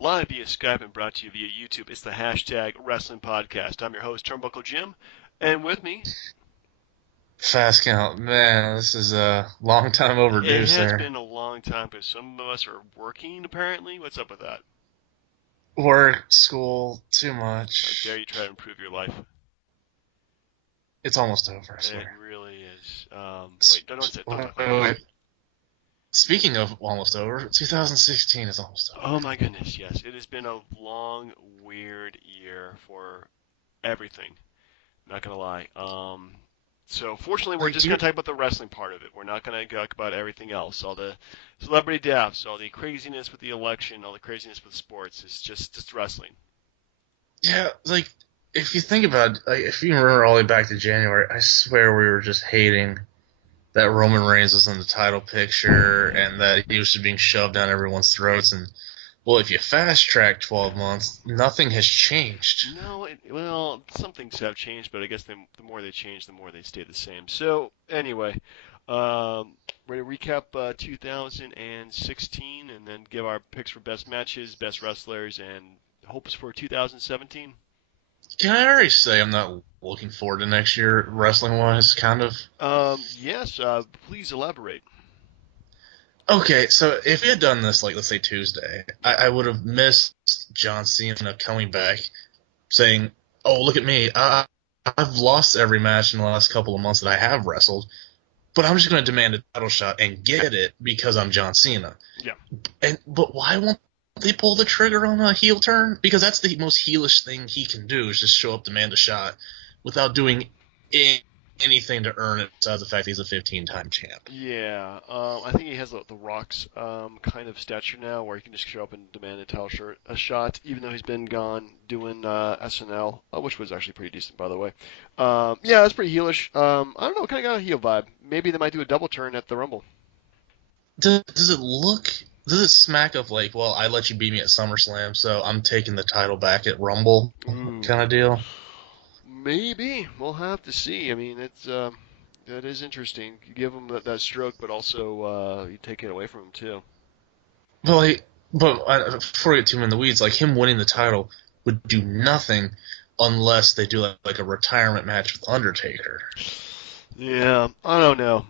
Live via Skype and brought to you via YouTube. It's the hashtag Wrestling Podcast. I'm your host, Turnbuckle Jim, and with me, Fast count, man. This is a long time it overdue, has sir. been a long time because some of us are working, apparently. What's up with that? Work, school, too How dare much. you try to improve your life? It's almost over, I It swear. really is. S- Wait, don't say, don't Wait, talk like wait, this. wait. Speaking of almost over, 2016 is almost Oh over. my goodness, yes. It has been a long, weird year for everything. Not gonna lie. So fortunately, we're Like, just do you, gonna talk about the wrestling part of it. We're not gonna talk about everything else. All the celebrity deaths, all the craziness with the election, all the craziness with sports. It's just wrestling. yeah, like, if you think about it, like, if you remember all the way back to January, I swear we were just hating that Roman Reigns was in the title picture and that he was just being shoved down everyone's throats. And, well, if you fast track 12 months, nothing has changed. No, well, some things have changed, but I guess the more they change, the more they stay the same. So anyway, we're gonna recap 2016 and then give our picks for best matches, best wrestlers, and hopes for 2017. Can I already say I'm not looking forward to next year wrestling wise? Kind of. Yes, please elaborate. Okay, so if we had done this like let's say Tuesday, I would have missed John Cena coming back saying, "Oh, look at me! I've lost every match in the last couple of months that I have wrestled, but I'm just going to demand a title shot and get it because I'm John Cena." Yeah. But why won't they pull the trigger on a heel turn? Because that's the most heelish thing he can do is just show up, demand a shot, without doing anything to earn it. Besides the fact he's a 15-time champ. Yeah, I think he has the Rock's kind of stature now, where he can just show up and demand a a shot, even though he's been gone doing SNL, which was actually pretty decent, by the way. Yeah, that's pretty heelish. I don't know, kind of got a heel vibe. Maybe they might do a double turn at the Rumble. Does it look? Does it smack of like, well, I let you beat me at SummerSlam, so I'm taking the title back at Rumble Ooh, kind of deal? maybe we'll have to see. I mean, it's that is interesting. You give him that stroke, but also you take it away from him too. But before we get too in the weeds, like him winning the title would do nothing unless they do like a retirement match with Undertaker. Yeah, I don't know.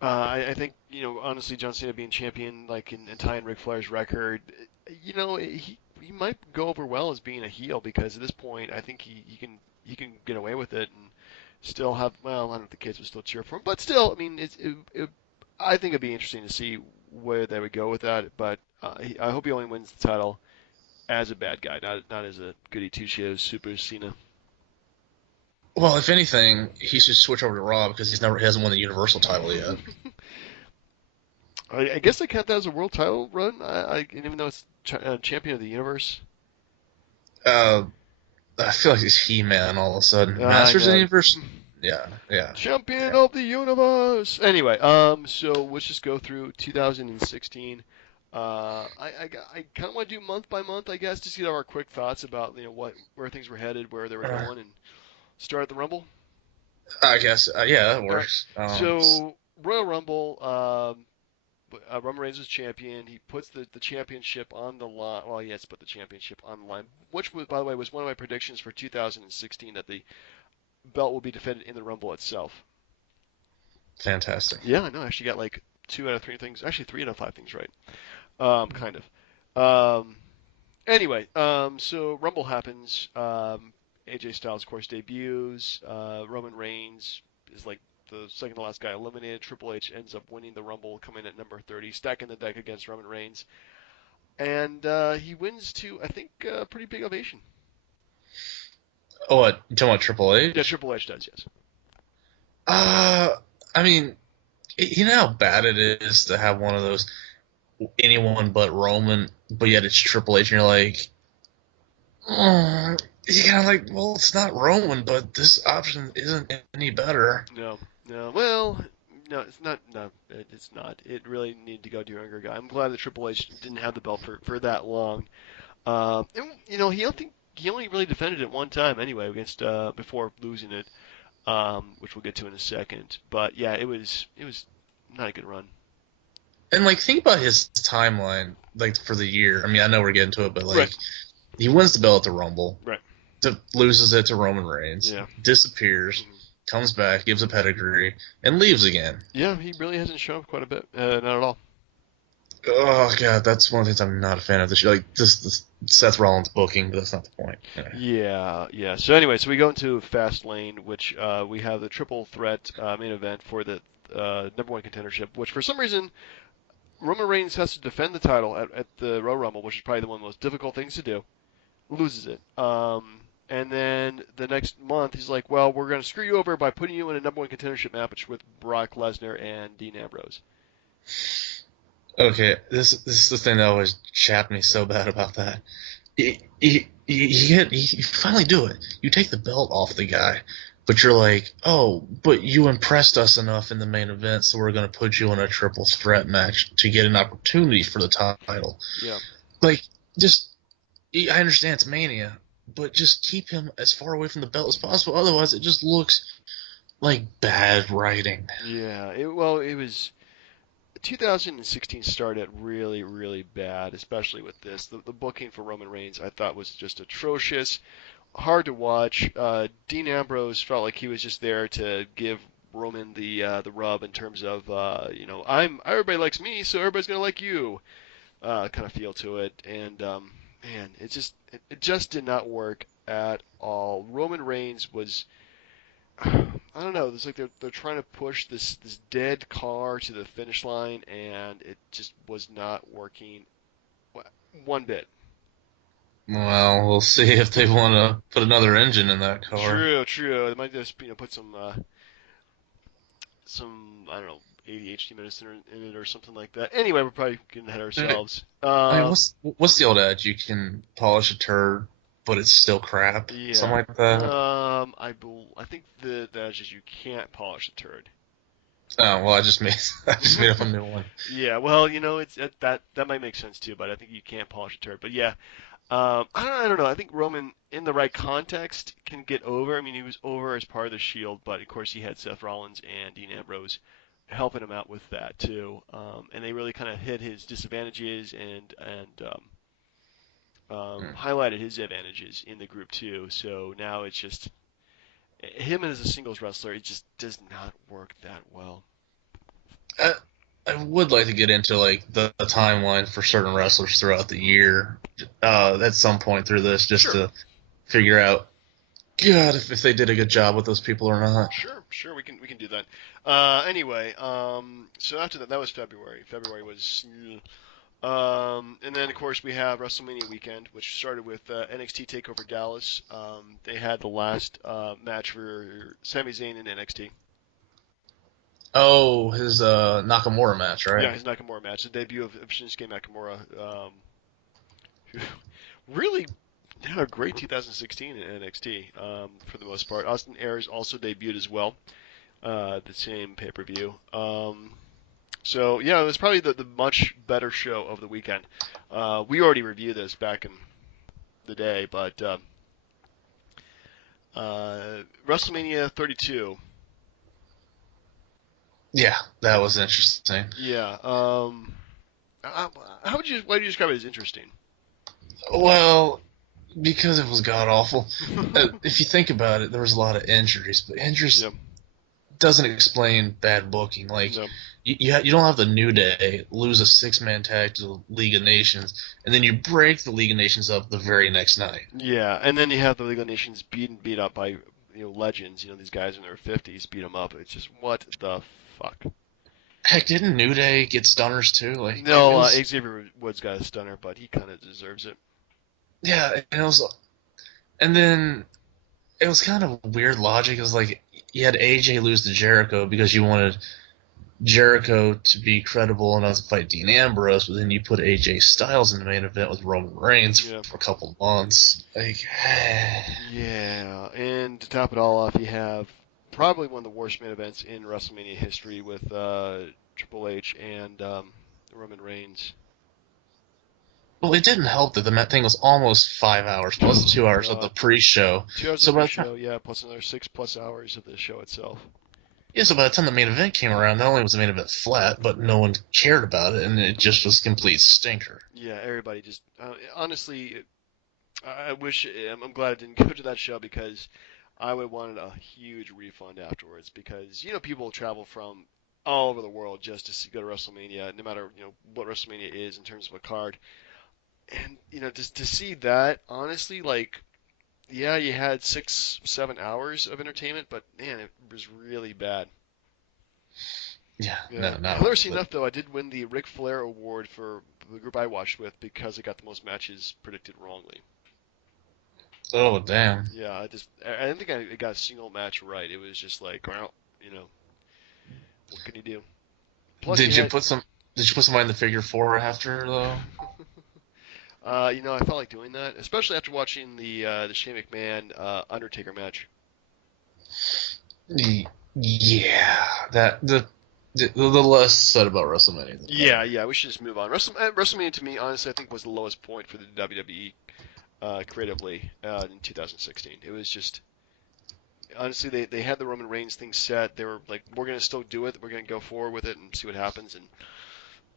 I think honestly, John Cena being champion, like in tying Ric Flair's record, he might go over well as being a heel because at this point, I think he can get away with it and still have. Well, I don't know if the kids would still cheer for him, but still, I mean, I think it'd be interesting to see where they would go with that. But I hope he only wins the title as a bad guy, not as a goody two shoes Super Cena. Well, if anything, he should switch over to Raw because he hasn't won the Universal title yet. I guess I count that as a world title run. Even though it's champion of the universe. Uh, I feel like he's He-Man all of a sudden. I Masters of the know. Universe? Yeah, yeah. Champion Okay. of the universe. Anyway, so let's just go through 2016. I kind of want to do month by month, I guess, just get our quick thoughts about where things were headed, where they were Uh, going, and start at the Rumble. I guess, yeah, that All right. works. So Royal Rumble, Roman Reigns was champion. He puts the championship on the line. Well, he has to put the championship on the line, which, by the way, was one of my predictions for 2016 that the belt will be defended in the Rumble itself. Fantastic. Yeah, I know. I actually got like 2 out of 3 things. Actually, 3 out of 5 things right. Kind of. Anyway, so Rumble happens. AJ Styles, of course, debuts. Roman Reigns is like the second to last guy eliminated. Triple H ends up winning the Rumble, coming in at number 30, stacking the deck against Roman Reigns, and he wins to I think a pretty big ovation. Oh, what? You talking about Triple Yeah, H? Triple H does, yes. Uh, I mean, you know how bad it is to have one of those anyone but Roman, but yet it's Triple H, and you're like, you kind of like, well, it's not Roman, but this option isn't any better. No, no. Well, no, it's not. No, it's not. It really needed to go to a younger guy. I'm glad that Triple H didn't have the belt for that long. And he don't think he only really defended it one time anyway against before losing it, which we'll get to in a second. But yeah, it was not a good run. And like, think about his timeline, like for the year. I mean, I know we're getting to it, but Right. like, he wins the belt at the Rumble, Right. loses it to Roman Reigns, Yeah. disappears, Mhm. comes back, gives a pedigree, and leaves again. Yeah, he really hasn't shown up quite a bit. Not at all. Oh god, that's one of the things I'm not a fan of. The show, like this Seth Rollins booking, but that's not the point. Yeah. Yeah, yeah. So anyway, so we go into Fastlane, which we have the triple threat main event for the number one contendership, which for some reason Roman Reigns has to defend the title at the Royal Rumble, which is probably one of the most difficult things to do. Loses it. And then the next month, he's like, well, we're going to screw you over by putting you in a number one contendership match with Brock Lesnar and Dean Ambrose. Okay, this is the thing that always chapped me so bad about that. You finally do it. You take the belt off the guy, but you're like, oh, but you impressed us enough in the main event, so we're going to put you in a triple threat match to get an opportunity for the title. Yeah. Like, just, I understand it's Mania, but just keep him as far away from the belt as possible. Otherwise, it just looks like bad writing. Yeah. It was 2016 started really, really bad, especially with this. The booking for Roman Reigns, I thought, was just atrocious, hard to watch. Dean Ambrose felt like he was just there to give Roman the rub in terms of everybody likes me, so everybody's gonna like you, kind of feel to it. And man, it just did not work at all. Roman Reigns was I don't know. It's like they're trying to push this dead car to the finish line, and it just was not working one bit. Well, we'll see if they want to put another engine in that car. True, true. They might just put some I don't know ADHD medicine in it or something like that. Anyway, we're probably getting ahead of ourselves. I mean, what's the old adage? You can polish a turd, but it's still crap. Something Yeah. like that. I think the is you can't polish a turd. Oh well, I just made up a new one. Yeah, well, that might make sense too, but I think you can't polish a turd. But yeah, I don't know. I think Roman, in the right context, can get over. I mean, he was over as part of the Shield, but of course he had Seth Rollins and Dean Ambrose helping him out with that too. And they really kind of hit his disadvantages and Hmm. highlighted his advantages in the group too. So now it's just him as a singles wrestler. It just does not work that well. I, I would like to get into like the timeline for certain wrestlers throughout the year, at some point through this, just Sure. to figure out, God, if they did a good job with those people or not. Sure, sure, we can do that. Anyway, so after that was February. February was, and then of course we have WrestleMania weekend, which started with NXT Takeover Dallas. They had the last match for Sami Zayn in NXT. Oh, his Nakamura match, right? Yeah, his Nakamura match, the debut of Shinsuke Nakamura, who really had a great 2016 in NXT for the most part. Austin Aries also debuted as well. The same pay-per-view. So yeah, it was probably the much better show of the weekend. We already reviewed this back in the day, but WrestleMania 32. Yeah, that was interesting. Yeah. How would you why do you describe it as interesting? Well, because it was god awful. If you think about it, there was a lot of injuries, but injuries Yeah. doesn't explain bad booking. Like No. you don't have the New Day lose a 6-man tag to the League of Nations, and then you break the League of Nations up the very next night. Yeah, and then you have the League of Nations beat up by legends. These guys in their 50s beat them up. It's just what the fuck. Heck, didn't New Day get stunners too? Like it No, was, Xavier Woods got a stunner, but he kind of deserves it. yeah, and it was, and then it was kind of weird logic. It was like you had AJ lose to Jericho because you wanted Jericho to be credible enough to fight Dean Ambrose, but then you put AJ Styles in the main event with Roman Reigns Yeah. for a couple months. Like, Yeah, and to top it all off, you have probably one of the worst main events in WrestleMania history with Triple H and Roman Reigns. well, it didn't help that the thing was almost 5 hours plus the 2 hours of the God, pre-show. 2 hours So of the by the time, show, yeah, plus another 6+ hours of the show itself. Yeah, so by the time the main event came around, not only was the main event flat, but no one cared about it, and it just was a complete stinker. Yeah, everybody just honestly, I wish I'm glad I didn't go to that show because I would have wanted a huge refund afterwards because people travel from all over the world just to go to WrestleMania, no matter what WrestleMania is in terms of a card, and just to see that honestly, like, yeah, you had 6, 7 hours of entertainment, but man, it was really bad. Yeah, Yeah, no, not hilarious worth it. enough though, I did win the Ric Flair award for the group I watched with because I got the most matches predicted wrongly. Oh, damn. Yeah, I didn't think I got a single match right. It was just like, well, you know, what can you do? Plus, you Did you had, put some? Did you put somebody in the figure four after though? I felt like doing that, especially after watching the Shane McMahon Undertaker match. Yeah, that the less said about WrestleMania, the Yeah, better. yeah, we should just move on. WrestleMania to me, honestly, I think was the lowest point for the WWE creatively in 2016. It was just honestly they had the Roman Reigns thing set. They were like, we're gonna still do it. We're gonna go forward with it and see what happens. And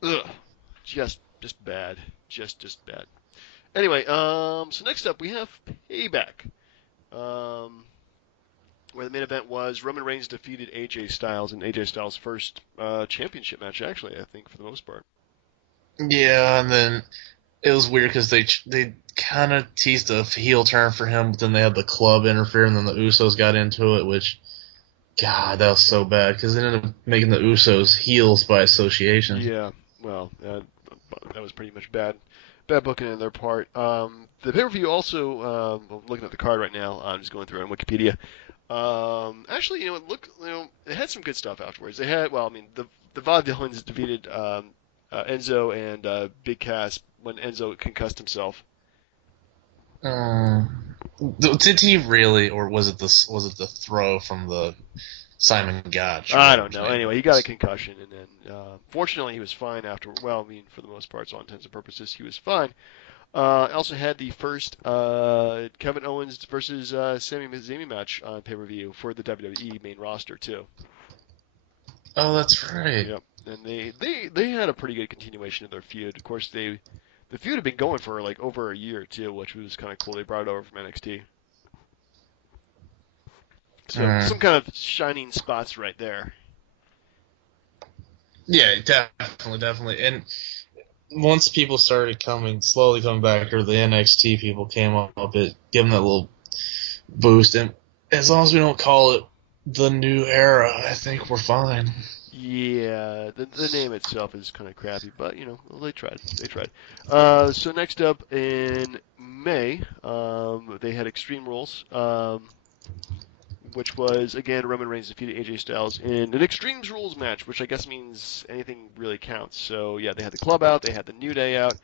ugh, just bad, just bad. Anyway, so next up we have Payback, um, where the main event was Roman Reigns defeated AJ Styles in AJ Styles' first championship match, actually, I think for the most part. Yeah, and then it was weird because they kind of teased a heel turn for him, but then they had the club interfere, and then the Usos got into it, which God, that was so bad because they ended up making the Usos heels by association. Yeah, well, that was pretty much bad booking on their part. The pay-per-view also, well, looking at the card right now, I'm just going through it on Wikipedia. Actually, it had some good stuff afterwards. They had, well, I mean, the Vaudevillains defeated Enzo and Big Cass when Enzo concussed himself. Did he really, or was it the throw from the Simon Gotch or I whatever don't his know. name Anyway, he got a was? concussion, and then fortunately he was fine after. Well, I mean, for the most part, so all intents and purposes, he was fine. Also had the first Kevin Owens versus Sami Zayn match on pay-per-view for the WWE main roster too. Oh, that's right. Yep, and they had a pretty good continuation of their feud. Of course, the feud had been going for like over a year too, which was kind of cool. They brought it over from NXT, so Mm. some kind of shining spots right there. Yeah, definitely, definitely. And once people started slowly coming back, or the NXT people came up, it gave them that little boost. And as long as we don't call it the new era, I think we're fine. Yeah, the name itself is kind of crappy, but well, they tried. They tried. So next up in May, they had Extreme Rules, which was again Roman Reigns defeated AJ Styles in an Extreme Rules match, which I guess means anything really counts. So yeah, they had the club out, they had the New Day out.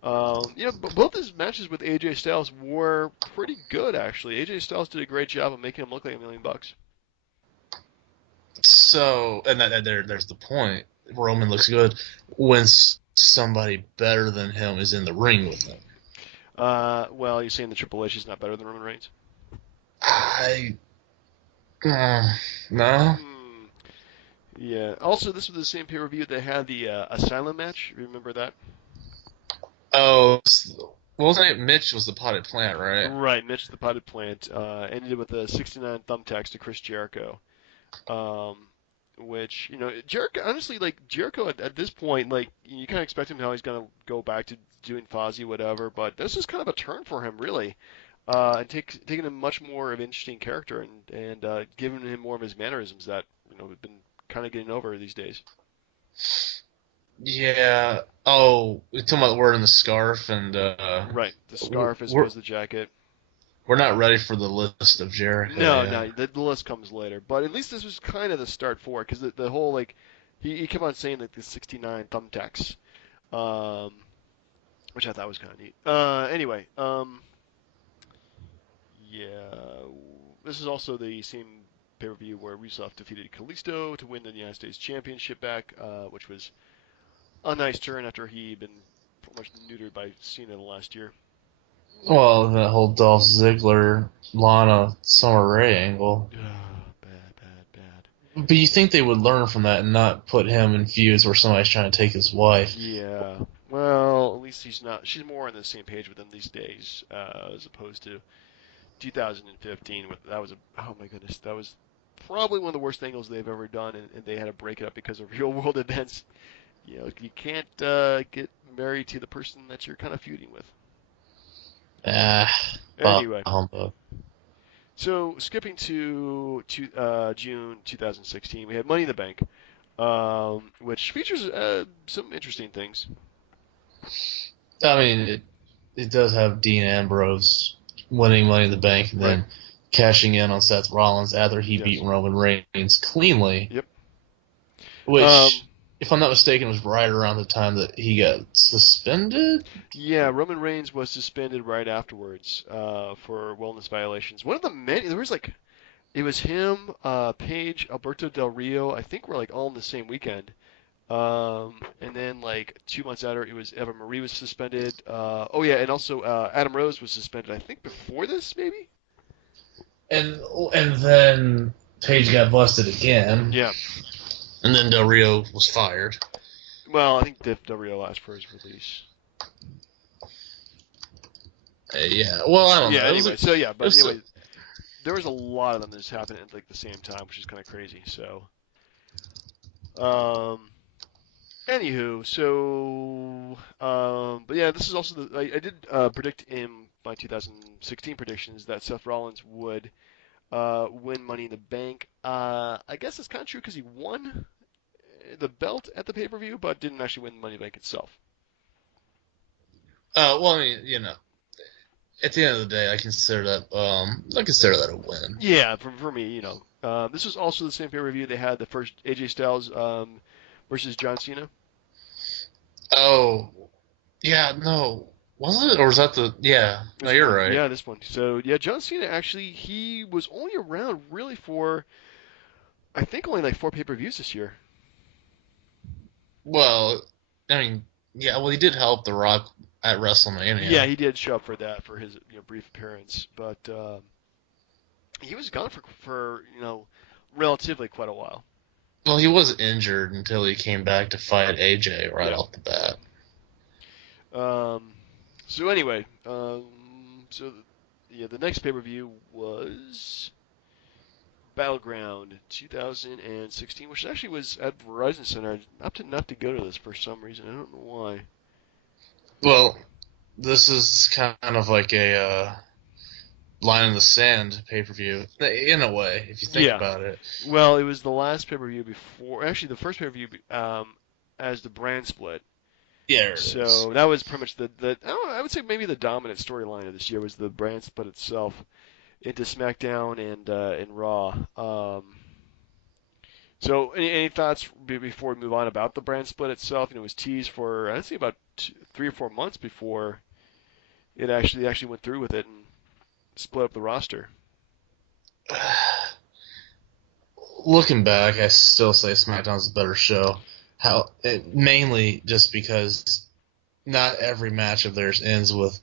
But both his matches with AJ Styles were pretty good actually. AJ Styles did a great job of making him look like $1 million. So, and there's the point. Roman looks good when somebody better than him is in the ring with him. Well, you're saying the Triple H is not better than Roman Reigns? I no. Hmm. Yeah. Also, this was the same pay-per-view that had the Asylum match. Remember that? Oh, what was it? Mitch was the potted plant, right? Right. Mitch the Potted Plant ended with a 69 thumbtacks to Chris Jericho. Um, which Jericho honestly, like Jericho at this point, like you kind of expect him how he's gonna go back to doing Fozzy whatever, but this is kind of a turn for him really. And taking a much more of an interesting character and giving him more of his mannerisms that have been kind of getting over these days. Yeah. Oh, we talking about wearing the scarf, and Right, the we're scarf as we're opposed to the jacket. we're not ready for the list of Jericho No, yet. no, the list comes later. But at least this was kind of the start for it, because the whole like he kept on saying like the 69 thumbtacks, um, which I thought was kind of neat. Anyway, yeah, this is also the same pay-per-view where Rusev defeated Kalisto to win the United States Championship back, which was a nice turn after he'd been pretty much neutered by Cena the last year. Well, that whole Dolph Ziggler, Lana, Summer Rae angle. Bad, bad, bad. But you think they would learn from that and not put him in feuds where somebody's trying to take his wife? Yeah. Well, at least he's not. She's more on the same page with him these days, as opposed to 2015. That was a. Oh my goodness, that was probably one of the worst angles they've ever done, and they had to break it up because of real world events. You can't get married to the person that you're kind of feuding with. Ah, Anyway, humbug. so skipping to June 2016, we had Money in the Bank, which features some interesting things. I mean, it does have Dean Ambrose winning Money in the Bank and Right. then cashing in on Seth Rollins after he Yes. beat Roman Reigns cleanly, Yep. which, if I'm not mistaken, was right around the time that he got suspended. Yeah, Roman Reigns was suspended right afterwards for wellness violations. One of the many, there was like, it was him, Paige, Alberto Del Rio. I think we're like all in the same weekend. And then like 2 months later, it was Eva Marie was suspended. Oh yeah, and also Adam Rose was suspended. I think before this, maybe. And and then Paige got busted again, Yeah. and then Del Rio was fired. Well, I think Del Rio asked for his release. Yeah, well, I don't Yeah. know. Anyway, so yeah, It but was anyway, there was a lot of them that just happened at like the same time, which is kind of crazy. So, um, anywho, but yeah, this is also I did predict in my 2016 predictions that Seth Rollins would win Money in the Bank. I guess it's kind of true because he won the belt at the pay-per-view, but didn't actually win Money in the Bank itself. well, I mean, at the end of the day, I consider that a win. Yeah, for me, this was also the same pay-per-view they had the first AJ Styles versus John Cena. Oh, yeah, no, was it, or was that the? Yeah, no, This you're one, right. yeah, this one. So yeah, John Cena actually he was only around really for I think only like four pay-per-views this year. Well, I mean, yeah, well, he did help The Rock at Yeah, WrestleMania. he did show up for that for his brief appearance, but he was gone for relatively quite a while. Well, he was injured until he came back to fight AJ right Yeah. off the bat. Um, so anyway, yeah, the next pay-per-view was Battleground 2016, which actually was at Verizon Center. I opted not to go to this for some reason. I don't know why. Well, this is kind of like a line in the sand pay per view in a way, if you think Yeah. about it. Well, it was the last pay-per-view before, actually the first pay-per-view as the brand split. Yeah, it is. So that was pretty much I would say maybe the dominant storyline of this year was the brand split itself into SmackDown and Raw. So any thoughts before we move on about the brand split itself? It was teased for I'd say about 3 or 4 months before it actually went through with it and split up the roster. Looking back, I still say SmackDown's a better show. Mainly just because not every match of theirs ends with,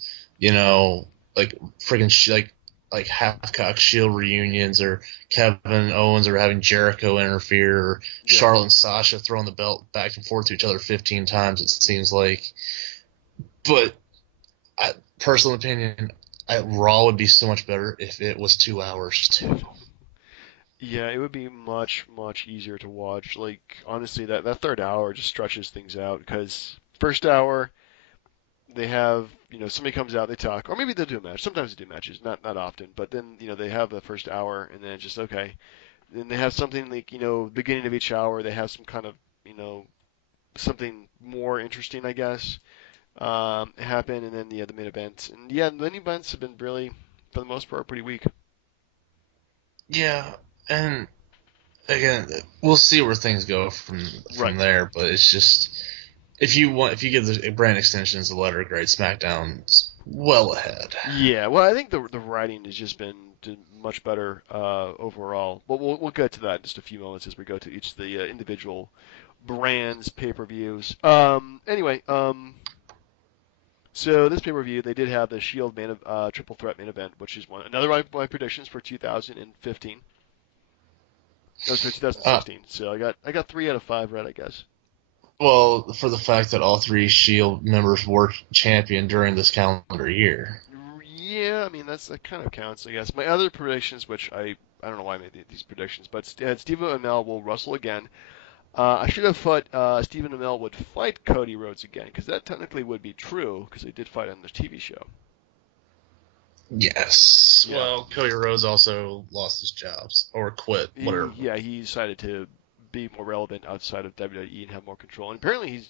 like freaking like half-cock Shield reunions or Kevin Owens or having Jericho interfere or Yeah. Charlotte and Sasha throwing the belt back and forth to each other 15 times. It seems like, but personal opinion, Raw would be so much better if it was 2 hours too. Yeah, it would be much, much easier to watch. Like, honestly, that third hour just stretches things out because first hour they have, somebody comes out, they talk, or maybe they'll do a match. Sometimes they do matches, not often, but then, they have the first hour and then it's just okay. Then they have something like, beginning of each hour, they have some kind of, something more interesting, I guess, happen, and then the main event. And yeah, the main events have been really, for the most part, pretty weak. Yeah, and again, we'll see where things go Right. from there. But it's just if you give the brand extensions a letter grade, SmackDown's well ahead. Yeah, well, I think the writing has just been much better overall. But we'll get to that in just a few moments as we go to each of the individual brands pay-per-views. Anyway, so this pay-per-view they did have the Shield triple threat main event, which is another one of my predictions for 2015. That was for Uh, 2016. So I got 3 out of 5 right, I guess. well, for the fact that all three Shield members were champion during this calendar year. Yeah, I mean that kind of counts, I guess. My other predictions, which I don't know why I made these predictions, but Stephen Amell will wrestle again. I should have thought Stephen Amell would fight Cody Rhodes again, because that technically would be true, because they did fight on the TV show. Yes. Yeah, Well, Cody Rhodes also lost his jobs or quit, whatever. he decided to be more relevant outside of WWE and have more control. And apparently he's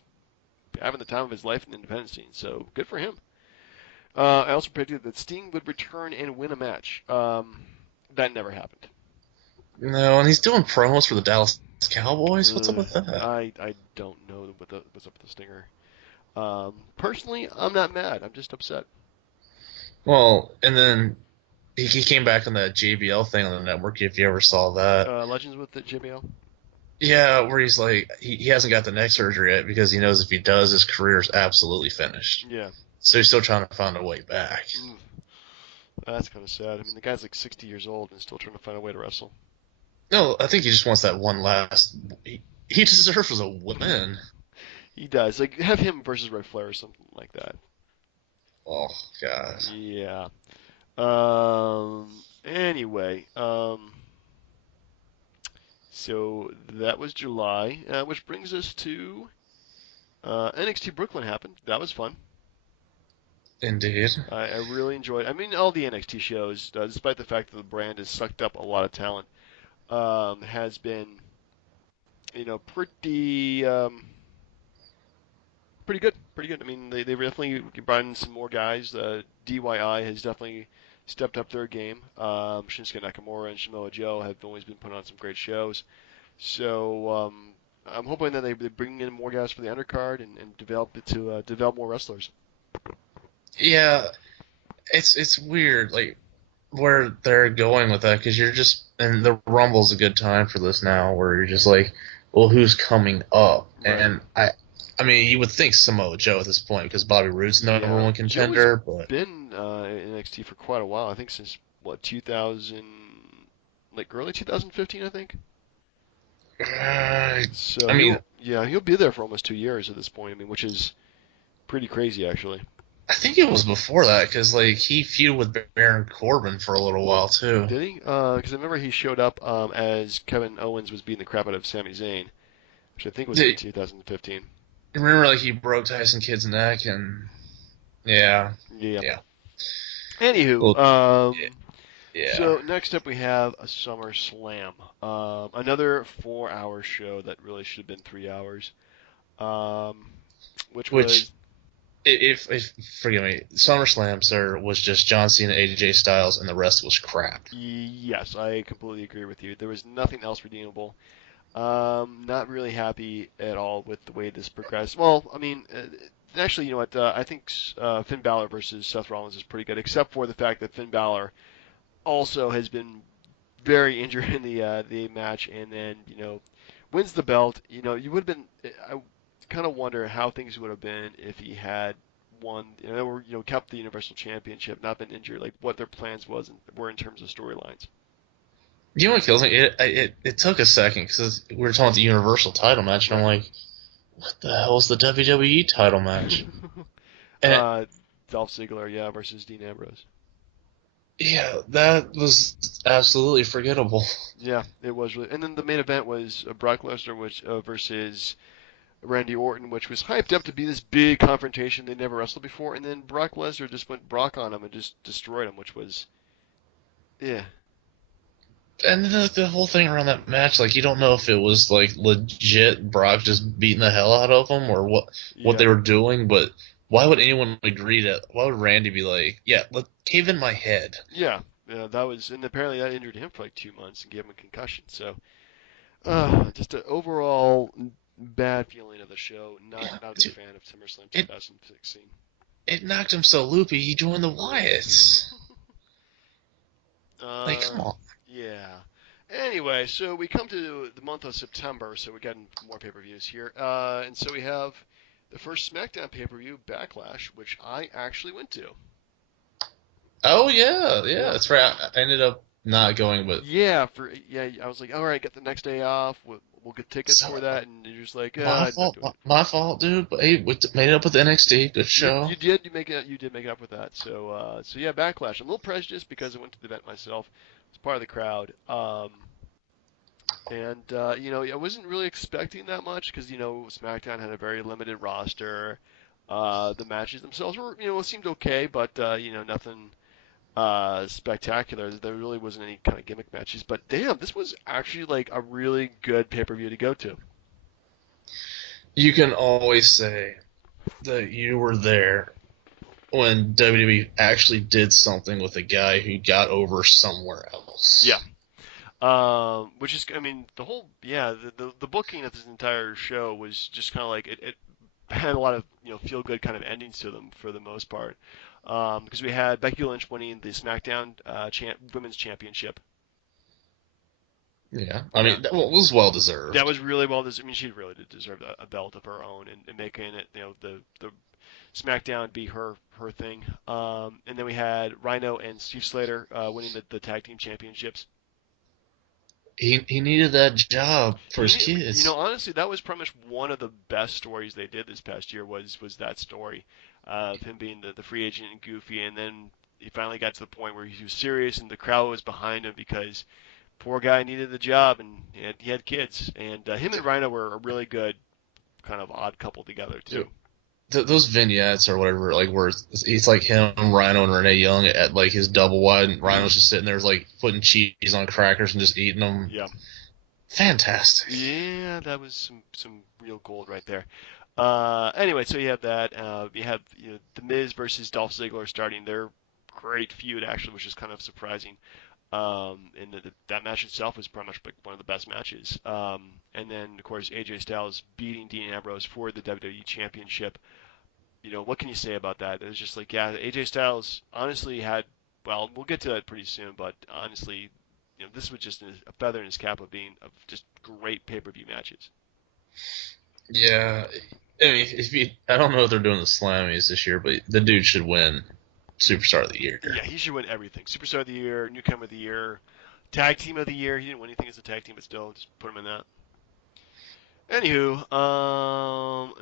having the time of his life in the independent scene, so good for him. I also predicted that Sting would return and win a match. That never happened. No, and he's doing promos for the Dallas Cowboys. What's up with that? I don't know what's up with the Stinger. Personally, I'm not mad. I'm just upset. Well, and then he came back on that JBL thing on the network. If you ever saw that, Legends with the JBL. yeah, where he's like he hasn't got the neck surgery yet because he knows if he does, his career is absolutely finished. Yeah. So he's still trying to find a way back. That's kind of sad. I mean, the guy's like 60 years old and still trying to find a way to wrestle. No, I think he just wants that one last. He deserves a win. He does. Like, have him versus Ric Flair or something like that. Oh God. Yeah. Anyway. So that was July, which brings us to NXT Brooklyn happened. That was fun. Indeed. I really enjoyed. I mean, all the NXT shows, despite the fact that the brand has sucked up a lot of talent, has been, pretty good. Pretty good. I mean, they definitely brought in some more guys. DYI has definitely stepped up their game. Shinsuke Nakamura and Samoa Joe have always been putting on some great shows. So I'm hoping that they bring in more guys for the undercard and develop it to develop more wrestlers. Yeah, it's weird, like where they're going with that, because you're just and the Rumble's a good time for this now, where you're just like, well, who's coming up? Right. And I mean, you would think Samoa Joe at this point because Bobby Roode's the number one contender, but been in NXT for quite a while. I think since what 2000, like early 2015, I think. So I mean, he'll be there for almost 2 years at this point. I mean, which is pretty crazy actually. I think it was before that because like he feuded with Baron Corbin for a little while too. Did he? Because I remember he showed up as Kevin Owens was beating the crap out of Sami Zayn, which I think was in 2015. Remember, like he broke Tyson Kidd's neck, and yeah. Anywho, Well, yeah. So next up we have a SummerSlam, another 4-hour show that really should have been 3 hours, which was. If forgive me, SummerSlam, sir, was just John Cena, AJ Styles, and the rest was crap. Yes, I completely agree with you. There was nothing else redeemable. Not really happy at all with the way this progressed. Well, I mean, actually, you know what? I think Finn Balor versus Seth Rollins is pretty good, except for the fact that Finn Balor also has been very injured in the match, and then wins the belt. You would have been. I kind of wonder how things would have been if he had won, or kept the Universal Championship, not been injured. Like what their plans were in terms of storylines. You know what kills me? It took a second because we were talking about the Universal title match, and I'm like, what the hell is the WWE title match? And Dolph Ziggler, versus Dean Ambrose. Yeah, that was absolutely forgettable. Yeah, it was really. And then the main event was Brock Lesnar versus Randy Orton, which was hyped up to be this big confrontation. They never wrestled before, and then Brock Lesnar just went Brock on him and just destroyed him, which was, yeah. And the whole thing around that match, like you don't know if it was like legit Brock just beating the hell out of him or what they were doing, but why would anyone agree to? Why would Randy be like, yeah, let cave in my head? Yeah, that was, and apparently that injured him for like 2 months and gave him a concussion. So, just an overall bad feeling of the show. Not a big fan of SummerSlam 2016. It knocked him so loopy. He joined the Wyatts. Like, come on. Yeah. Anyway, so we come to the month of September, so we're getting more pay-per-views here. And so we have the first SmackDown pay-per-view, Backlash, which I actually went to. Oh, yeah, that's right. I ended up not going with. Yeah, I was like, all right, get the next day off. We'll get tickets for So that, and you're just like, my I'm not fault, doing it. my fault, dude. But hey, we made it up with NXT. Good show. You did make it up with that. So yeah, Backlash. I'm a little prejudiced because I went to the event myself. I was part of the crowd. And I wasn't really expecting that much because SmackDown had a very limited roster. The matches themselves were seemed okay, but nothing spectacular. There really wasn't any kind of gimmick matches. But damn, this was actually like a really good pay-per-view to go to. You can always say that you were there when WWE actually did something with a guy who got over somewhere else. Yeah. Which is, I mean, the booking of this entire show was just kind of like it had a lot of feel good kind of endings to them for the most part. Because we had Becky Lynch winning the SmackDown Women's Championship. Yeah, I Yeah, mean, that was well that deserved. was really well deserved. I mean, she really did deserve a belt of her own and making it, the SmackDown be her thing. And then we had Rhino and Steve Slater winning the tag team championships. He needed that job for his kids. Honestly, that was pretty much one of the best stories they did this past year was that story of him being the free agent and goofy, and then he finally got to the point where he was serious and the crowd was behind him because poor guy needed the job and he had kids, and him and Rhino were a really good kind of odd couple together too. Those vignettes or whatever, like where it's like him, Rhino, and Renee Young at like his double wide, and Mm-hmm. Rhino's just sitting there like putting cheese on crackers and just eating them. Yeah, Fantastic. yeah, that was some real gold right there. Anyway, so you have that. You have the Miz versus Dolph Ziggler starting their great feud actually, which is kind of surprising. And that match itself was pretty much like one of the best matches. And then of course AJ Styles beating Dean Ambrose for the WWE Championship. What can you say about that? It was just like, yeah, AJ Styles honestly had. Well, we'll get to that pretty soon, but honestly, this was just a feather in his cap of just great pay-per-view matches. Yeah, I mean, I don't know if they're doing the Slammies this year, but the dude should win Superstar of the Year. Yeah, he should win everything. Superstar of the Year, Newcomer of the Year, Tag Team of the Year. He didn't win anything as a tag team, but still, just put him in that. Anywho,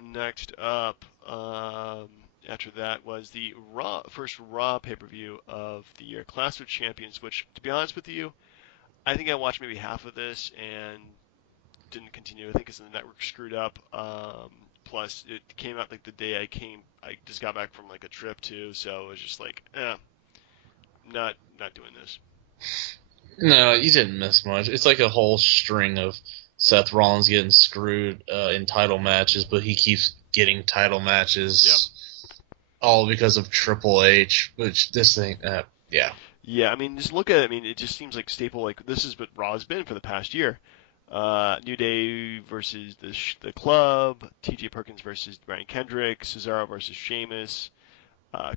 next up, after that was the first Raw pay-per-view of the year, Clash of Champions. Which, to be honest with you, I think I watched maybe half of this and didn't continue. I think because the network screwed up. Plus, it came out like the day I just got back from like a trip too, so it was just like, not doing this. No, you didn't miss much. It's like a whole string of Seth Rollins getting screwed in title matches, but he keeps getting title matches, all because of Triple H. Which this thing, yeah. Yeah, I mean, just look at it. I mean, it just seems like staple. Like this is what Raw's been for the past year. New Day versus the Club, T.J. Perkins versus Brian Kendrick, Cesaro versus Sheamus,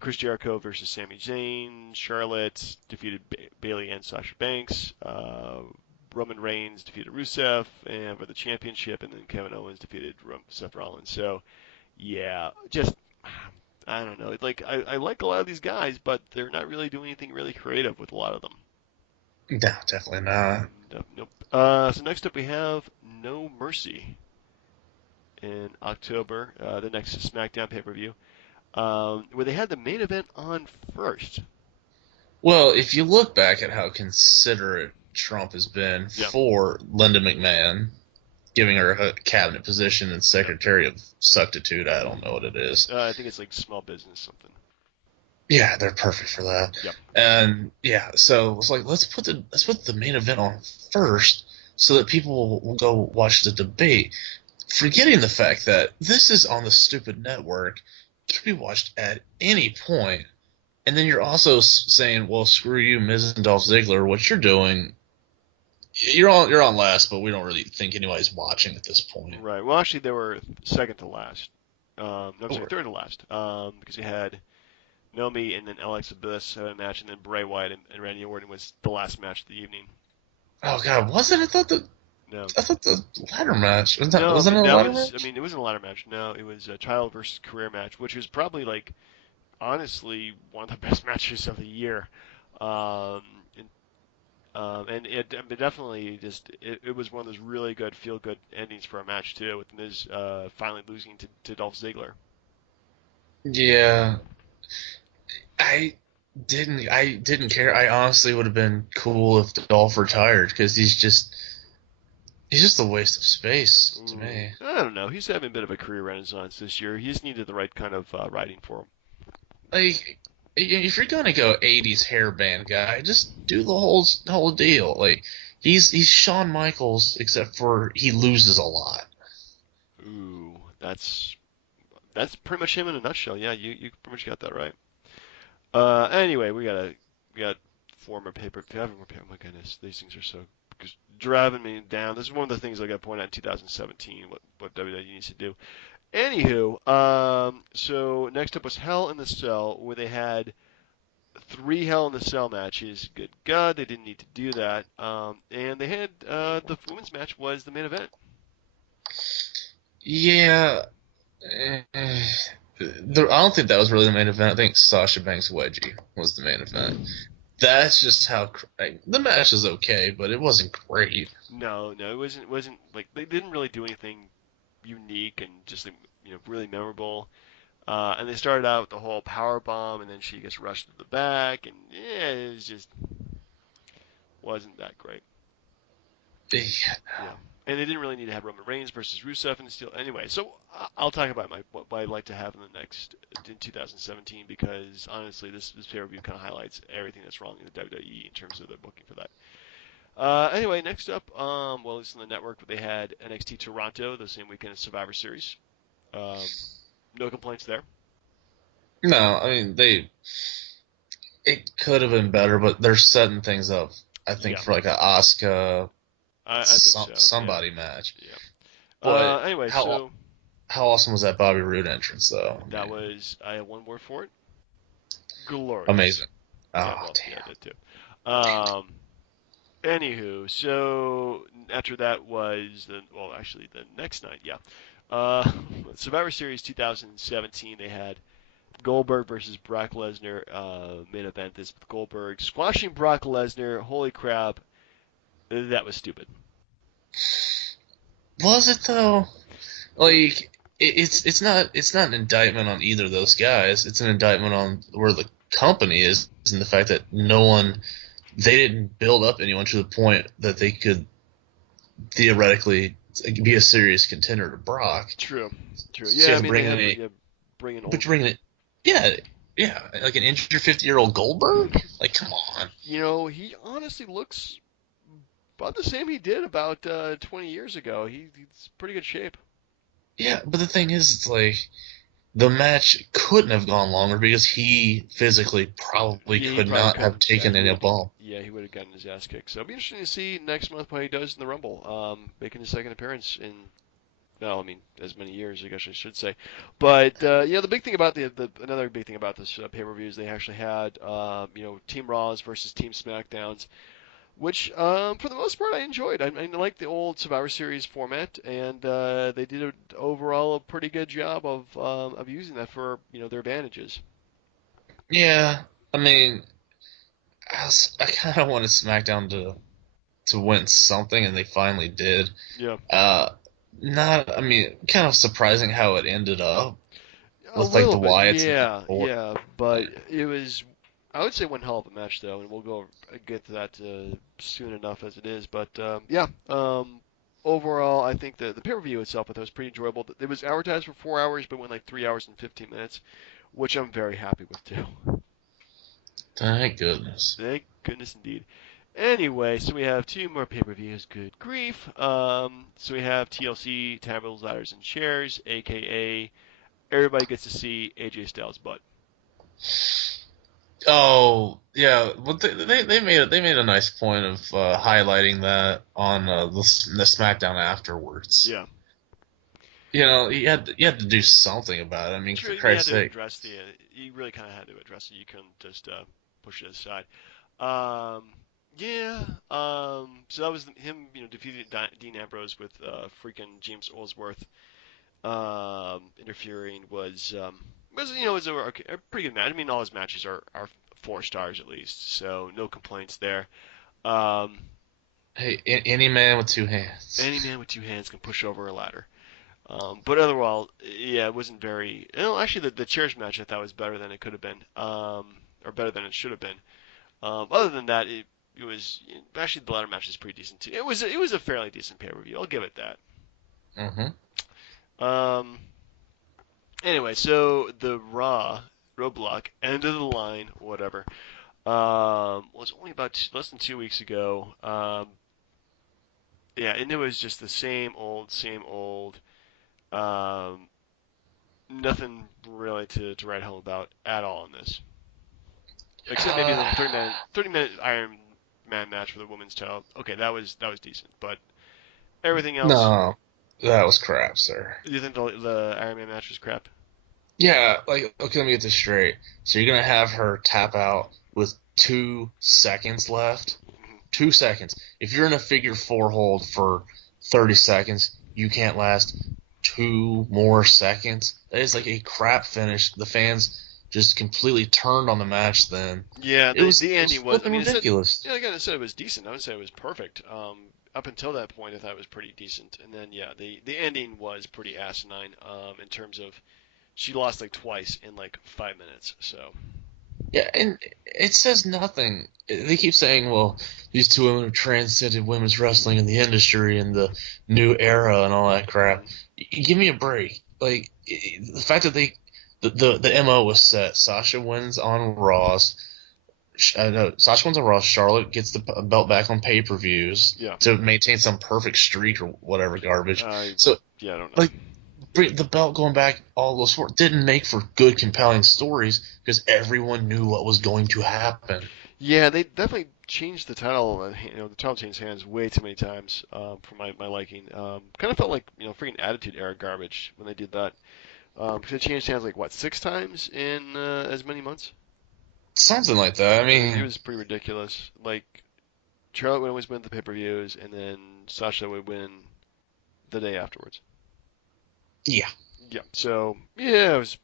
Chris Jericho versus Sami Zayn, Charlotte defeated Bailey and Sasha Banks, Roman Reigns defeated Rusev and for the championship, and then Kevin Owens defeated Seth Rollins. So yeah, just I don't know. Like I like a lot of these guys, but they're not really doing anything really creative with a lot of them. No, definitely not. Nope. So next up we have No Mercy in October, the next SmackDown pay-per-view, where they had the main event on first. Well, if you look back at how considerate Trump has been Yeah. for Linda McMahon, giving her a cabinet position and Secretary of Suctitude, I don't know what it is. I think it's like small business something. Yeah, they're perfect for that. Yep. And yeah, so it's like let's put the main event on first so that people will go watch the debate, forgetting the fact that this is on the stupid network. It can be watched at any point. And then you're also saying, well, screw you, Miz and Dolph Ziggler. What you're doing, you're on last, but we don't really think anybody's watching at this point. Right. Well, actually, they were second to last. No, I'm sorry, third to last. Because you had Naomi and then Alexa Bliss had a match, and then Bray Wyatt and Randy Orton was the last match of the evening. Oh God, was it? No. I thought the ladder match No, wasn't it a that ladder was. match? I mean, it wasn't a ladder match. No, it was a child versus career match, which was probably like, honestly, one of the best matches of the year. And And it definitely it was one of those really good feel good endings for a match too, with Miz finally losing to Dolph Ziggler. Yeah, I I didn't care. I honestly would have been cool if Dolph retired because he's just a waste of space to Ooh, me. I don't know. He's having a bit of a career renaissance this year. He's needed the right kind of writing for him. Like, if you're gonna go '80s hairband guy, just do the whole deal. Like, he's Shawn Michaels, except for he loses a lot. Ooh, that's pretty much him in a nutshell. Yeah, you pretty much got that right. Anyway, we got former paper. Oh my goodness, these things are so just driving me down. This is one of the things I got pointed out in 2017. What WWE needs to do. Anywho, so next up was Hell in the Cell, where they had three Hell in the Cell matches. Good God, they didn't need to do that. And they had the women's match was the main event. Yeah, I don't think that was really the main event. I think Sasha Banks Wedgie was the main event. That's just how like, the match is okay, but it wasn't great. No, it wasn't like they didn't really do anything unique and just really memorable. And they started out with the whole power bomb, and then she gets rushed to the back, and yeah, it was just wasn't that great. Yeah. Yeah, and they didn't really need to have Roman Reigns versus Rusev and still anyway. So I'll talk about what I'd like to have in the next in 2017 because honestly, this pay per view kind of highlights everything that's wrong in the WWE in terms of the booking for that. Anyway, next up, well, it's on the network, but they had NXT Toronto the same weekend as Survivor Series. Um, no complaints there. No, I mean it could have been better, but they're setting things up. I think Yeah, for like a Asuka I think so. Yeah, somebody match. yeah. But Anyway, how so how awesome was that Bobby Roode entrance though? I that mean, was I have one word for it: glorious. amazing. Yeah, Oh well, yeah, I damn. did too. Anywho, so after that was actually the next night, yeah. Uh, Survivor Series 2017, they had Goldberg versus Brock Lesnar main event. This with Goldberg squashing Brock Lesnar. Holy crap, that was stupid. Was it though? Like it's not an indictment on either of those guys. It's an indictment on where the company is and the fact that they didn't build up anyone to the point that they could theoretically be a serious contender to Brock. True, true. So Yeah, you I have to mean they bring in had bring an but old. you're bringing it, yeah, yeah, like an injured 50-year-old Goldberg. Like, come on. He honestly looks about the same he did about 20 years ago. He's pretty good shape. Yeah, but the thing is, it's like the match couldn't have gone longer because he physically probably Yeah, he could probably not have couldn't. Yeah, taken any bump. Yeah, he would have gotten his ass kicked. So it'll be interesting to see next month what he does in the Rumble. Making his second appearance in, well, I mean, as many years, I guess I should say. But the big thing about the another big thing about this pay-per-view is they actually had Team Raws versus Team SmackDowns, which for the most part I enjoyed. I like the old Survivor Series format, and they did overall a pretty good job of using that for their advantages. Yeah, I mean, I kind of wanted SmackDown to win something, and they finally did. Yeah. Uh, not, I mean, kind of surprising how it ended up A with like little the bit, Wyatts and yeah, Orton. yeah, but it was, I would say, one hell of a match though, and we'll get to that soon enough as it is. But yeah, overall, I think the pay-per-view itself, I thought was pretty enjoyable. It was advertised for 4 hours, but went like 3 hours and 15 minutes, which I'm very happy with too. Thank goodness. Thank goodness indeed. Anyway, so we have two more pay-per-views. Good grief. So we have TLC, Tables, Ladders, and Chairs, aka everybody gets to see AJ Styles' butt. Oh yeah, but they made a nice point of highlighting that on the SmackDown afterwards. Yeah. You had to do something about it. I mean, True, for you had Christ's to sake. address you really kind of had to address it. You couldn't just push it aside. Um, yeah. So that was him, defeating Dean Ambrose with freaking James Ellsworth interfering was a pretty good match. I mean, all his matches are 4 stars at least, so no complaints there. Um, Hey, any man with two hands. any man with two hands can push over a ladder. But otherwise, yeah, it wasn't very. No, actually, the chairs match I thought was better than it could have been, or better than it should have been. Other than that, it was actually the ladder match is pretty decent too. It was a fairly decent pay per view. I'll give it that. Mm-hmm. Um, anyway, so the Raw Roadblock end of the line, whatever. Was only about less than 2 weeks ago. Yeah, and it was just the same old, same old. Um, Nothing really to write home about at all in this, except maybe the Uh, 30-minute Iron Man match for the women's title. Okay, that was decent, but everything else. no, that was crap, sir. Do you think the Iron Man match was crap? Yeah, like, okay, let me get this straight. So you're gonna have her tap out with 2 seconds left? Mhm. 2 seconds. If you're in a figure four hold for 30 seconds, you can't last 2 more seconds. That is like a crap finish. The fans just completely turned on the match then. Yeah, It the was the it was ending was. I flipping mean, ridiculous. yeah, again, I said it was decent. I would say it was perfect. Up until that point, I thought it was pretty decent, and then yeah, the ending was pretty asinine. In terms of she lost like twice in like 5 minutes. So Yeah, and it says nothing. They keep saying, well, these two women have transcended women's wrestling in the industry and the new era and all that crap. mhm. Give me a break. Like, the fact that the MO was set. Sasha wins on Raws. No, Sasha wins on Raw. Charlotte gets the belt back on pay-per-views Yeah, to maintain some perfect streak or whatever garbage. uh, So, yeah, I don't know. like, the belt going back all those four didn't make for good, compelling stories because everyone knew what was going to happen. Yeah, they definitely changed the title. The title changed hands way too many times for my liking. Kind of felt like freaking Attitude Era garbage when they did that. Because it changed hands like what 6 times in as many months. Something like that. I It mean, was pretty ridiculous. Like Charlotte would always win the pay-per-views, and then Sasha would win the day afterwards. yeah. Yeah. So yeah, it was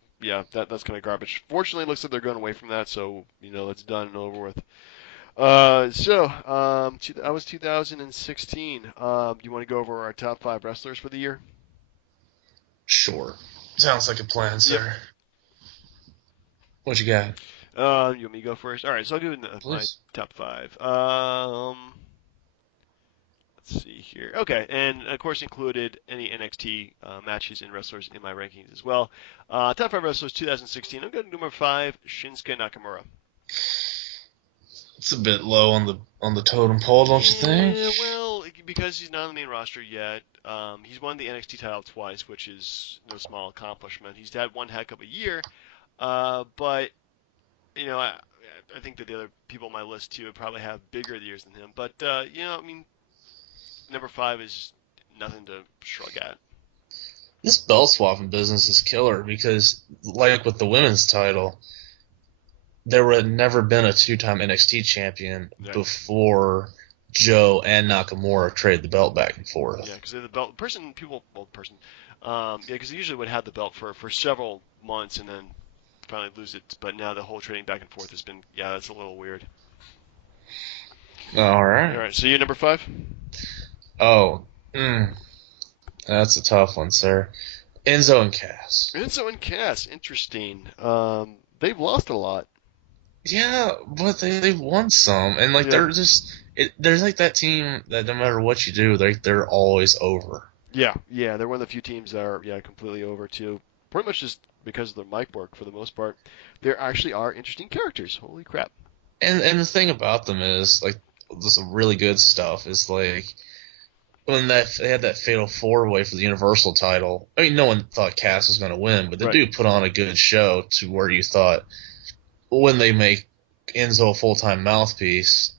that's kind of garbage. Fortunately, it looks like they're going away from that, so that's done and over with. That was 2016. You want to go over our top five wrestlers for the year? Sure. Sounds like a plan, Yep. sir. What you got? You want me to go first? All right, so I'll do my Please. top five. Let's see here. Okay, and of course included any NXT matches and wrestlers in my rankings as well. Top five wrestlers 2016. I'm going to do number five, Shinsuke Nakamura. It's a bit low on the totem pole, don't you think? Yeah, well, because he's not on the main roster yet, he's won the NXT title twice, which is no small accomplishment. He's had one heck of a year, but I think that the other people on my list too would probably have bigger years than him. But I mean, number five is nothing to shrug at. This belt swapping business is killer because, like with the women's title, there would never been a two-time NXT champion Right. before Joe and Nakamura traded the belt back and Yeah, forth. because the belt person, people, well, person, yeah, because they usually would have the belt for several months and then finally lose it. But now the whole trading back and forth has been, yeah, that's a little weird. All All right. right, so you're number five. Oh, mm, that's a tough one, sir. Enzo and Cass. Enzo and Cass, interesting. They've lost a lot. Yeah, but they've won some, and like Yeah, they're just there's like that team that no matter what you do, they're always over. yeah. They're one of the few teams that are completely over too. Pretty much just because of the mic work for the most part. There actually are interesting characters. Holy crap. And the thing about them is like this really good stuff is like when that they had that fatal four way for the Universal title. I mean, no one thought Cass was going to win, but they Right. do put on a good show to where you thought when they make Enzo a full time mouthpiece,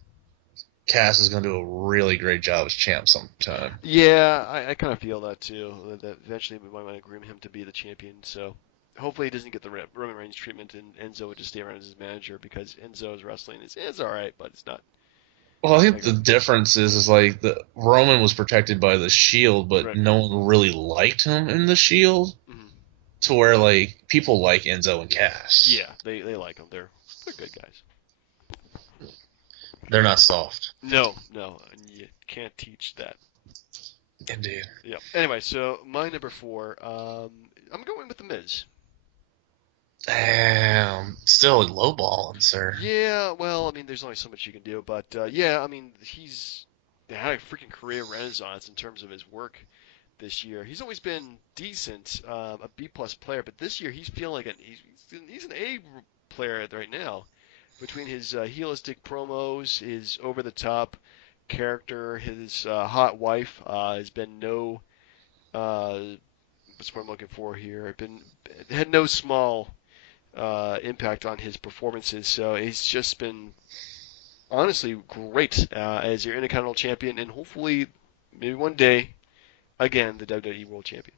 Cass is going to do a really great job as champ sometime. Yeah, I kind of feel that too. That eventually we might want to groom him to be the champion. So hopefully he doesn't get the Roman Reigns treatment, and Enzo would just stay around as his manager because Enzo's wrestling is all right, but it's not Well, I think mega. the difference is like the Roman was protected by the Shield, but Right. no one really liked him in the Shield. Hmm. To where like people like Enzo and Cass, Yeah, they like him. They're good guys. they're not soft. No, no, you can't teach that. Indeed. Yeah. Anyway, so my number four, I'm going with the Miz. Damn. Still lowballing, sir. Yeah, well, I mean, there's only so much you can do, but yeah, I mean, he's had a freaking career renaissance in terms of his work this year. He's always been decent, a B plus player, but this year he's feeling like he's an A player right now. Between his heelistic promos, his over the top character, his hot wife has been no uh, what's what I'm looking for here. Been had no small impact on his performances. So he's just been honestly great as your Intercontinental Champion, and hopefully maybe one day again the WWE World Champion.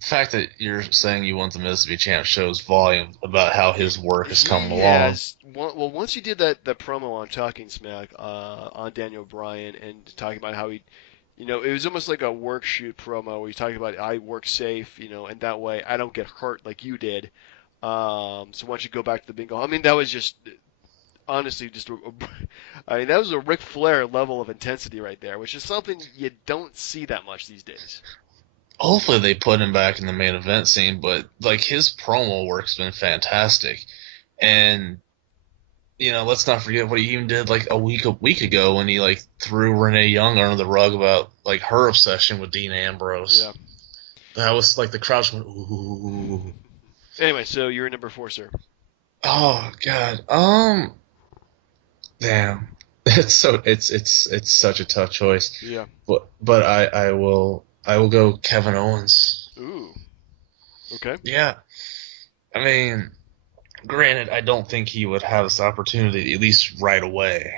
The fact that you're saying you want the Miz to be champ shows volume about how his work has come He along. has well once he did that promo on Talking Smack on Daniel Bryan and talking about how he it was almost like a work shoot promo where he's talking about I work safe, and that way I don't get hurt like you did. So once you go back to the bingo, I mean that was just honestly just I mean that was a Ric Flair level of intensity right there, which is something you don't see that much these days. Hopefully they put him back in the main event scene, but like his promo work's been fantastic. And let's not forget what he even did like a week ago when he like threw Renee Young under the rug about like her obsession with Dean Ambrose. Yeah. That was like the crowd just went ooh. Anyway, so you're number four, sir. Oh God. Damn. It's such a tough choice. Yeah. But I will go Kevin Owens. Ooh. Okay. Yeah. I mean, granted, I don't think he would have this opportunity at least right away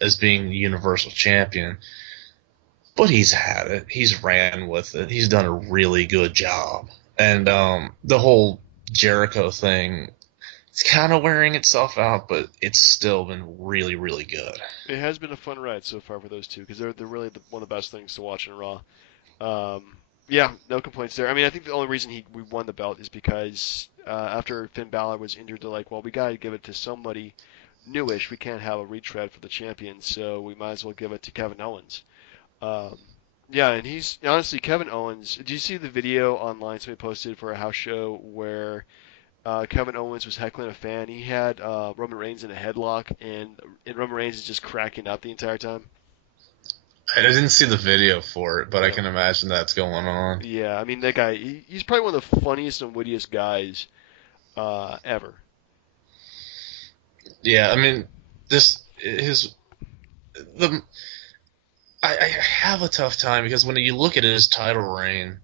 as being the Universal Champion. But he's had it. He's ran with it. He's done a really good job. And the whole Jericho thing, it's kind of wearing itself out, but it's still been really, really good. It has been a fun ride so far for those two because they're really one of the best things to watch in Raw. Yeah, no complaints there. I mean, I think the only reason we won the belt is because after Finn Balor was injured, they're like, well, we got to give it to somebody newish. We can't have a retread for the champion, so we might as well give it to Kevin Owens. Um, yeah, and he's honestly Kevin Owens. Did you see the video online somebody posted for a house show where Kevin Owens was heckling a fan? He had Roman Reigns in a headlock, and Roman Reigns is just cracking up the entire time. I didn't see the video for it, but I Yeah. can imagine that's going on. Yeah, I mean that guy. He's probably one of the funniest and wittiest guys ever. Yeah, I mean, this his the I have a tough time because when you look at his title reign,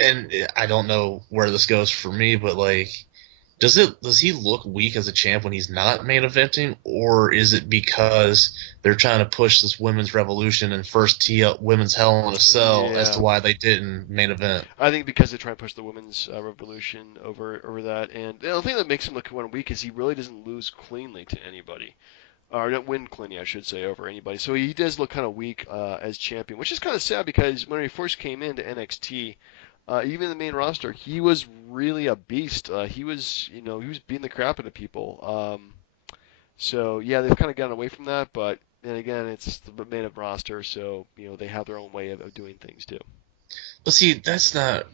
and I don't know where this goes for me, but like, does he look weak as a champ when he's not main eventing, or is it because they're trying to push this women's revolution and first tee up women's Hell in a Cell as Yeah, to why they didn't main event? I think because they try to push the women's revolution over that, and the thing that makes him look one weak is he really doesn't lose cleanly to anybody, or not win cleanly, I should say, over anybody. So he does look kind of weak as champion, which is kind of sad because when he first came into NXT, even in the main roster, he was really a beast. He was beating the crap out of people. So yeah, they've kind of gotten away from that, but then again, it's the main event roster, so they have their own way of doing things too. But see, that's not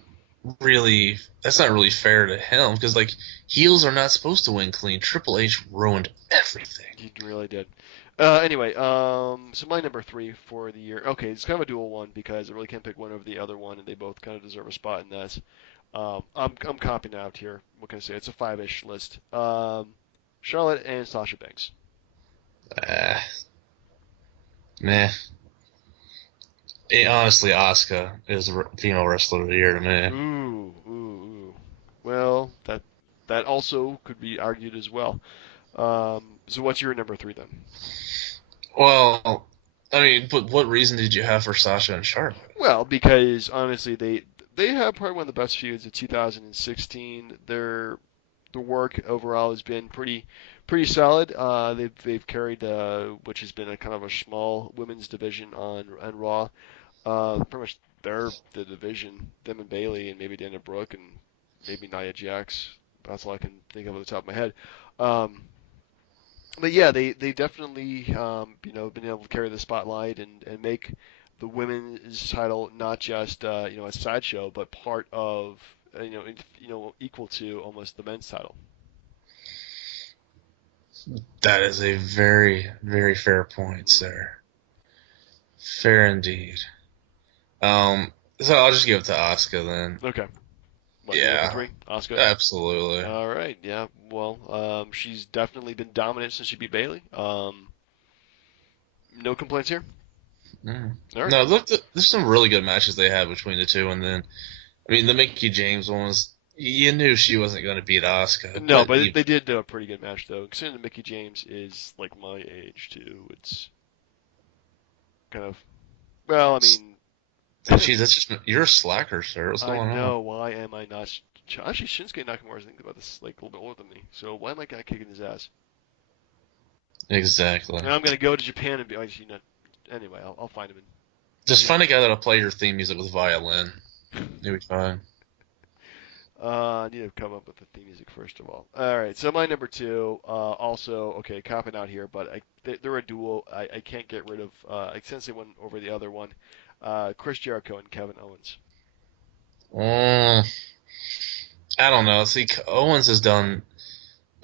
really fair to him because like heels are not supposed to win clean. Triple H ruined everything. He really did. Anyway, so my number three for the year. Okay, it's kind of a dual one because I really can't pick one over the other one, and they both kind of deserve a spot in this. I'm copping out here. What can I say? It's a five-ish list. Charlotte and Sasha Banks. Ah, meh. Honestly, Asuka is the female wrestler of the year to me. Ooh. Well, that also could be argued as well. So what's your number three then? Well, I mean, but what reason did you have for Sasha and Charlotte? Well, because honestly, they have probably one of the best feuds of 2016. The work overall has been pretty solid. They've carried which has been a kind of a small women's division on Raw. Pretty much they're the division. Them and Bailey and maybe Dana Brooke and maybe Nia Jax. That's all I can think of at the top of my head. Um, but yeah, they definitely been able to carry the spotlight and make the women's title not just a sideshow, but part of equal to almost the men's title. That is a very, very fair point, Mm. sir. Fair indeed. So I'll just give it to Asuka then. Okay, what your number Yeah, three, Asuka? absolutely. All right, yeah. Well, she's definitely been dominant since she beat Bailey. No complaints here. Mm. All right. No, look, there's some really good matches they had between the two, and then I mean the Mickey James one was you knew she wasn't going to beat Asuka, No, but but they did do a pretty good match though. Considering that Mickey James is like my age too, it's kind of well, I mean, geez, that's just you're a slacker, sir. What's I going on? know why am I not? Actually, Shinsuke Nakamura is thinking about this like a little bit older than me. So why am I not kicking his ass? Exactly. And I'm gonna go to Japan and be like, anyway, I'll find him. Just find a guy that'll play your theme music with violin. You'll be fine. I need to come up with the theme music first of all. All right, so my number two, also okay, copping out here, but they're a duo. I can't get rid of. I sense one over the other one. Chris Jericho and Kevin Owens. Mm, I don't know. See, Owens has done.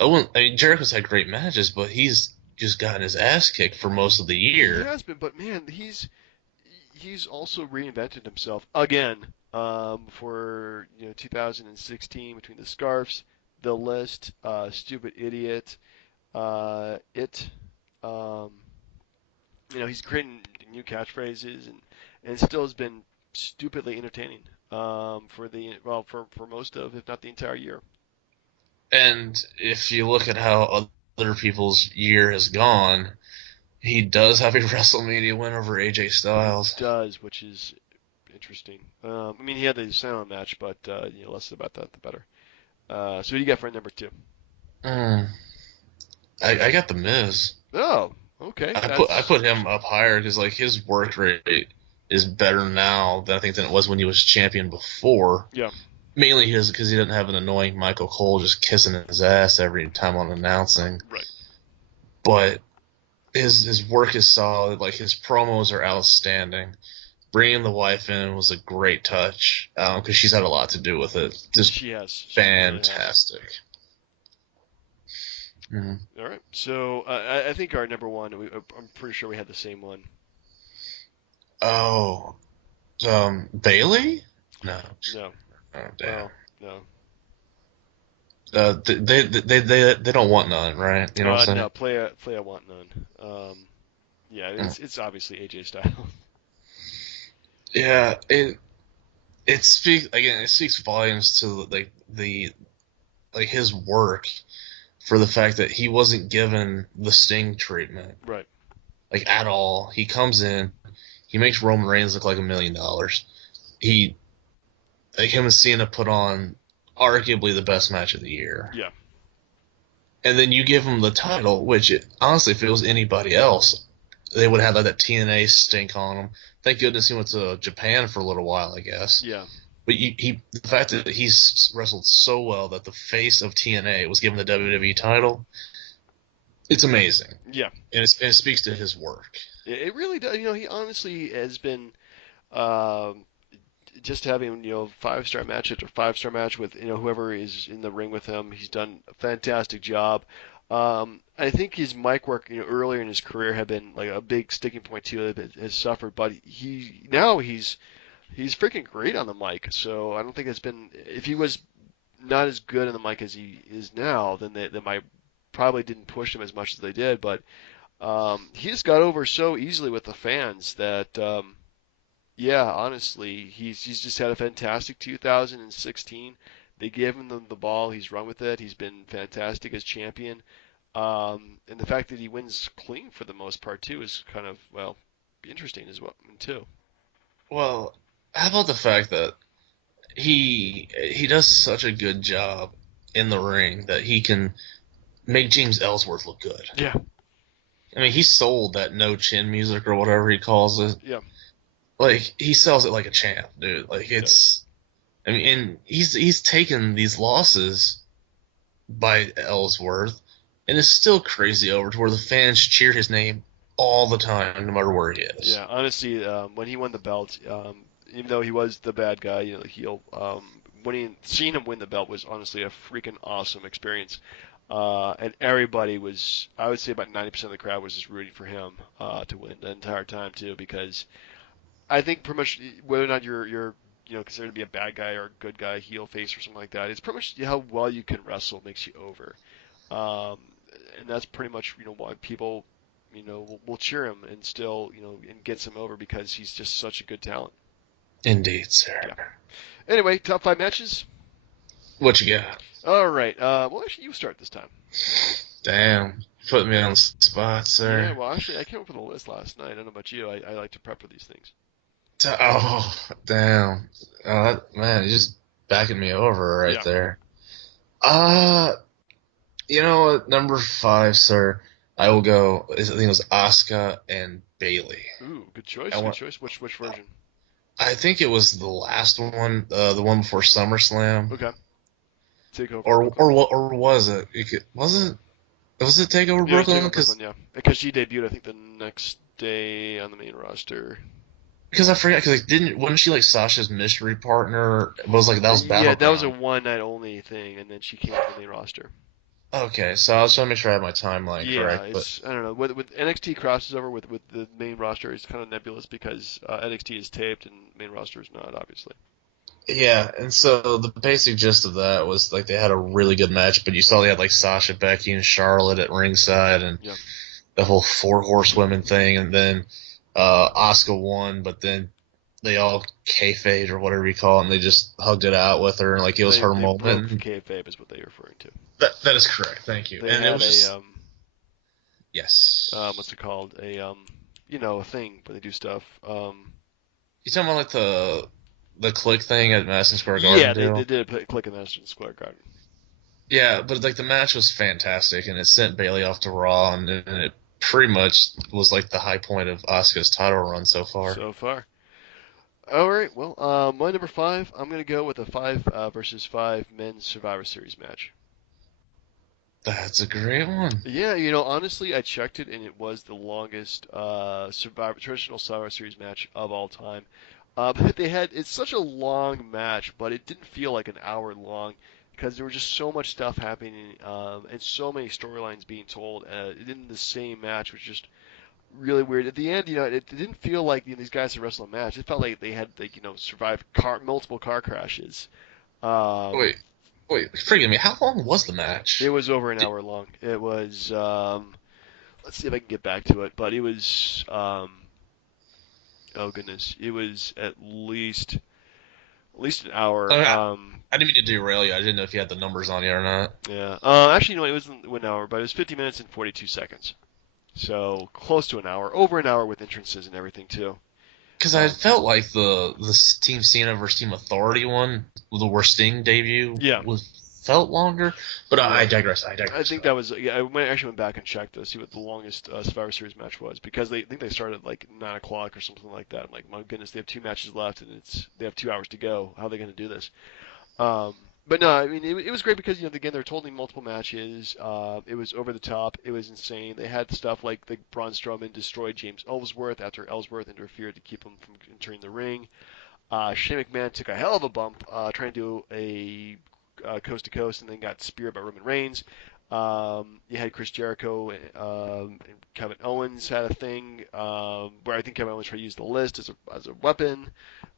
I mean, Jericho's had great matches, but he's just gotten his ass kicked for most of the He year. has been, but man, he's also reinvented himself again. For 2016 between the scarves, the list, stupid idiot, it. Um, he's creating new catchphrases and still has been stupidly entertaining for most of, if not the entire year. And if you look at how other people's year has gone, he does have a WrestleMania win over AJ He Styles. does, which is interesting. I mean, he had the silent match, but less about that, the better. So what do you got for number two? Mm, I got the Miz. Oh, okay, I that's put him up higher because like his work rate is better now than it was when he was champion before. yeah, Mainly because he didn't have an annoying Michael Cole just kissing his ass every time on announcing. right. But his work is solid. Like his promos are outstanding. Bringing the wife in was a great touch because she's had a lot to do with it. Just She really has. fantastic. Mm-hmm. All right, so I think our number one, I'm pretty sure we had the same one. Oh, Bailey? No. No, Oh damn. well, no. They don't want none, right? You know what I'm saying? No, play I want none. Yeah, it's obviously AJ Styles. Yeah, it speaks again. It speaks volumes to like the like his work for the fact that he wasn't given the Sting treatment Right. like at all. He comes in, he makes Roman Reigns look like $1 million. He like him and Cena put on arguably the best match of the year. Yeah. And then you give him the title, which honestly, if it was anybody else, they would have that TNA stink on them. Thank goodness he went to Japan for a little while, I guess. Yeah. But the fact that he's wrestled so well that the face of TNA was given the WWE title, it's amazing. Yeah. And it speaks to his work. It really does. He honestly has been um, just having 5-star match after 5-star match with whoever is in the ring with him. He's done a fantastic job. I think his mic work earlier in his career had been like a big sticking point too that has suffered, but he's freaking great on the mic. So I don't think it's been if he was not as good on the mic as he is now, then they might probably didn't push him as much as they did. But he just got over so easily with the fans that yeah, honestly, he's just had a fantastic 2016. They gave him the ball. He's run with it. He's been fantastic as champion. And the fact that he wins clean for the most part too is kind of interesting as well too. Well, how about the fact that he does such a good job in the ring that he can make James Ellsworth look good. Yeah, I mean, he sold that no chin music or whatever he calls it. yeah, Like he sells it like a champ, dude. Like he does. it's, I mean, and he's taken these losses by Ellsworth, and is still crazy over to where the fans cheer his name all the time, no matter where he is. Yeah, honestly, when he won the belt, even though he was the bad guy, the heel, seeing him win the belt was honestly a freaking awesome experience. And everybody was, I would say about 90% of the crowd was just rooting for him to win the entire time too, because I think pretty much whether or not you're considered to be a bad guy or a good guy, heel, face, or something like that, it's pretty much how well you can wrestle makes you over. Um, and that's pretty much why people will cheer him and still and gets him over because he's just such a good talent. Indeed, sir. Yeah. Anyway, top five matches. What you got? All right. Well, actually, you start this time. Damn, put me on the spot, Yeah. sir. Well, actually, I came up with a list last night. I don't know about you. I like to prep for these things. Oh, damn. Man, you're just backing me over right Yeah. there. Uh, you know what? Number five, sir. I will go. I think it was Asuka and Bailey. Ooh, good choice. I Good want. choice. Which version? I think it was the last one, the one before SummerSlam, Okay. Take over or Brooklyn. or was it? Was it Takeover Yeah, it was Take Brooklyn? over Brooklyn. Yeah, because she debuted, I think, the next day on the main roster. Because I forgot. Because wasn't she like Sasha's mystery partner? It was like that was Yeah, that was a Battleground. one night only thing, and then she came to the main roster. Okay, so I was trying to make sure I had my timeline Yeah, correct, but it's I don't know with NXT crosses over with the main roster. It's kind of nebulous because NXT is taped and main roster is not, obviously. yeah, and so the basic gist of that was like they had a really good match, but you saw they had like Sasha, Becky, and Charlotte at ringside, and Yeah, the whole four horsewomen thing, and then Asuka won, but then they all kayfabe or whatever you call it, and they just hugged it out with her, and like it was her they broke moment. kayfabe is what they're referring to. That is correct, thank you. They And it had was a just yes. what's it called, a thing where they do stuff. You talking about like the click thing at Madison Square Garden Yeah, they deal? did click in Madison Square Garden. Yeah, but like the match was fantastic, and it sent Bailey off to Raw, and it pretty much was like the high point of Asuka's title run so far. So far. All right. Well, my number five, I'm gonna go with a five versus five men's Survivor Series match. That's a great one. Yeah, honestly, I checked it and it was the longest traditional Survivor Series match of all time. But it's such a long match, but it didn't feel like an hour long because there was just so much stuff happening and so many storylines being told in the same match, which just really weird. At the end, it didn't feel like these guys had wrestled a match. It felt like they had survived multiple car crashes. Um, Wait, forgive me. How long was the match? it was over an Did, hour long. It was let's see if I can get back to it, but it was oh goodness, it was at least an hour. I, I didn't mean to derail you. I didn't know if you had the numbers on you or not. Yeah. Actually, it wasn't an hour, but it was 50 minutes and 42 seconds. So close to an hour, over an hour with entrances and everything too. Because I felt like the Team Cena versus Team Authority one, the where Sting debut, Yeah. was felt longer. But Yeah. I digress. I think that was. Yeah, actually went back and checked to see what the longest Survivor Series match was because I think they started at like 9 o'clock or something like that. I'm like, my goodness, they have two matches left and they have 2 hours to go. How are they going to do this? Um, but no, I mean, it was great because again they're holding multiple matches. It was over the top. It was insane. They had stuff like the Braun Strowman destroyed James Ellsworth after Ellsworth interfered to keep him from entering the ring. Shane McMahon took a hell of a bump trying to do a coast to coast and then got speared by Roman Reigns. You had Chris Jericho and Kevin Owens had a thing where I think Kevin Owens tried to use the list as a weapon.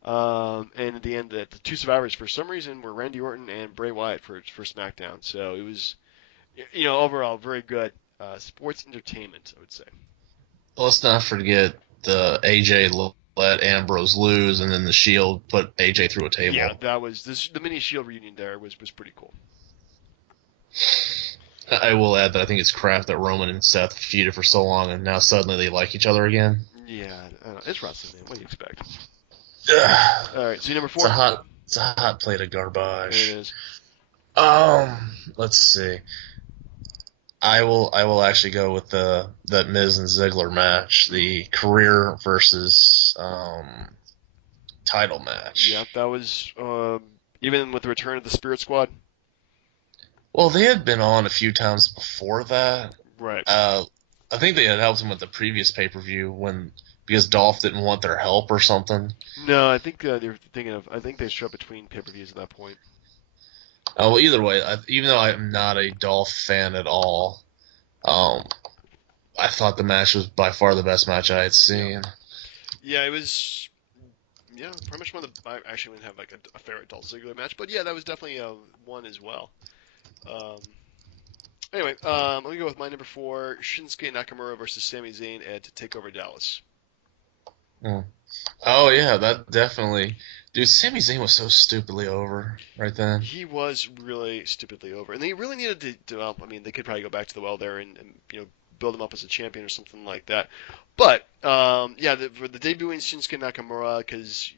And at the end, the two survivors for some reason were Randy Orton and Bray Wyatt for SmackDown. So it was, overall very good sports entertainment, I would say. Let's not forget the AJ let Ambrose lose, and then the Shield put AJ through a table. Yeah, that was the mini Shield reunion there was pretty cool. I will add that I think it's crap that Roman and Seth feuded for so long, and now suddenly they like each other again. Yeah, I don't know. It's wrestling, man. What do you expect? Ugh. All right, so number It's four. a hot plate of It garbage. is. Let's see. I will actually go with that Miz and Ziggler match, the career versus title match. Yeah, that was even with the return of the Spirit Squad. Well, they had been on a few times before that. Right. Uh, I think they had helped him with the previous pay-per-view when because Dolph didn't want their help or something. No, I think they're thinking of. I think they showed up between pay-per-views at that point. Well, either way, even though I'm not a Dolph fan at all, um, I thought the match was by far the best match I had Yeah. seen. Yeah, it was. Yeah, pretty much one of the. I actually wouldn't have like a favorite Dolph Ziggler match, but yeah, that was definitely one as well. Um, anyway, let me go with my number four: Shinsuke Nakamura versus Sami Zayn at Takeover Dallas. Mm. Oh yeah, that definitely, dude. Sami Zayn was so stupidly over right then. He was really stupidly over, and they really needed to develop. I mean, they could probably go back to the well there and build him up as a champion or something like that. But yeah, for the debuting Shinsuke Nakamura, because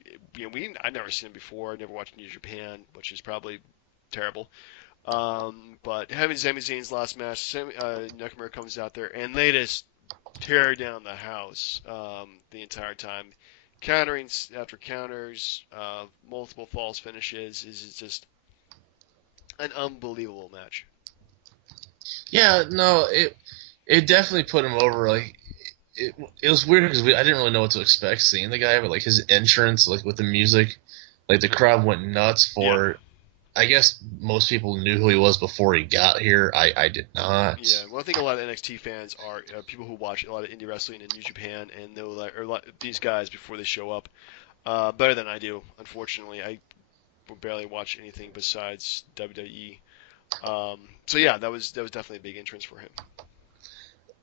I've never seen him before. I never watched New Japan, which is probably terrible. But having Sami Zayn's last match, Nakamura comes out there and they just tear down the house the entire time, countering after counters, multiple false finishes. Is just an unbelievable match. Yeah, no, it definitely put him over. Like it was weird because I didn't really know what to expect seeing the guy, but like his entrance, like with the music, like the crowd went nuts Yeah, for. I guess most people knew who he was before he got here. I did not. yeah. Well, I think a lot of NXT fans are people who watch a lot of indie wrestling in New Japan and know like or these guys before they show up better than I do. Unfortunately, I barely watch anything besides WWE. So yeah, that was definitely a big entrance for him.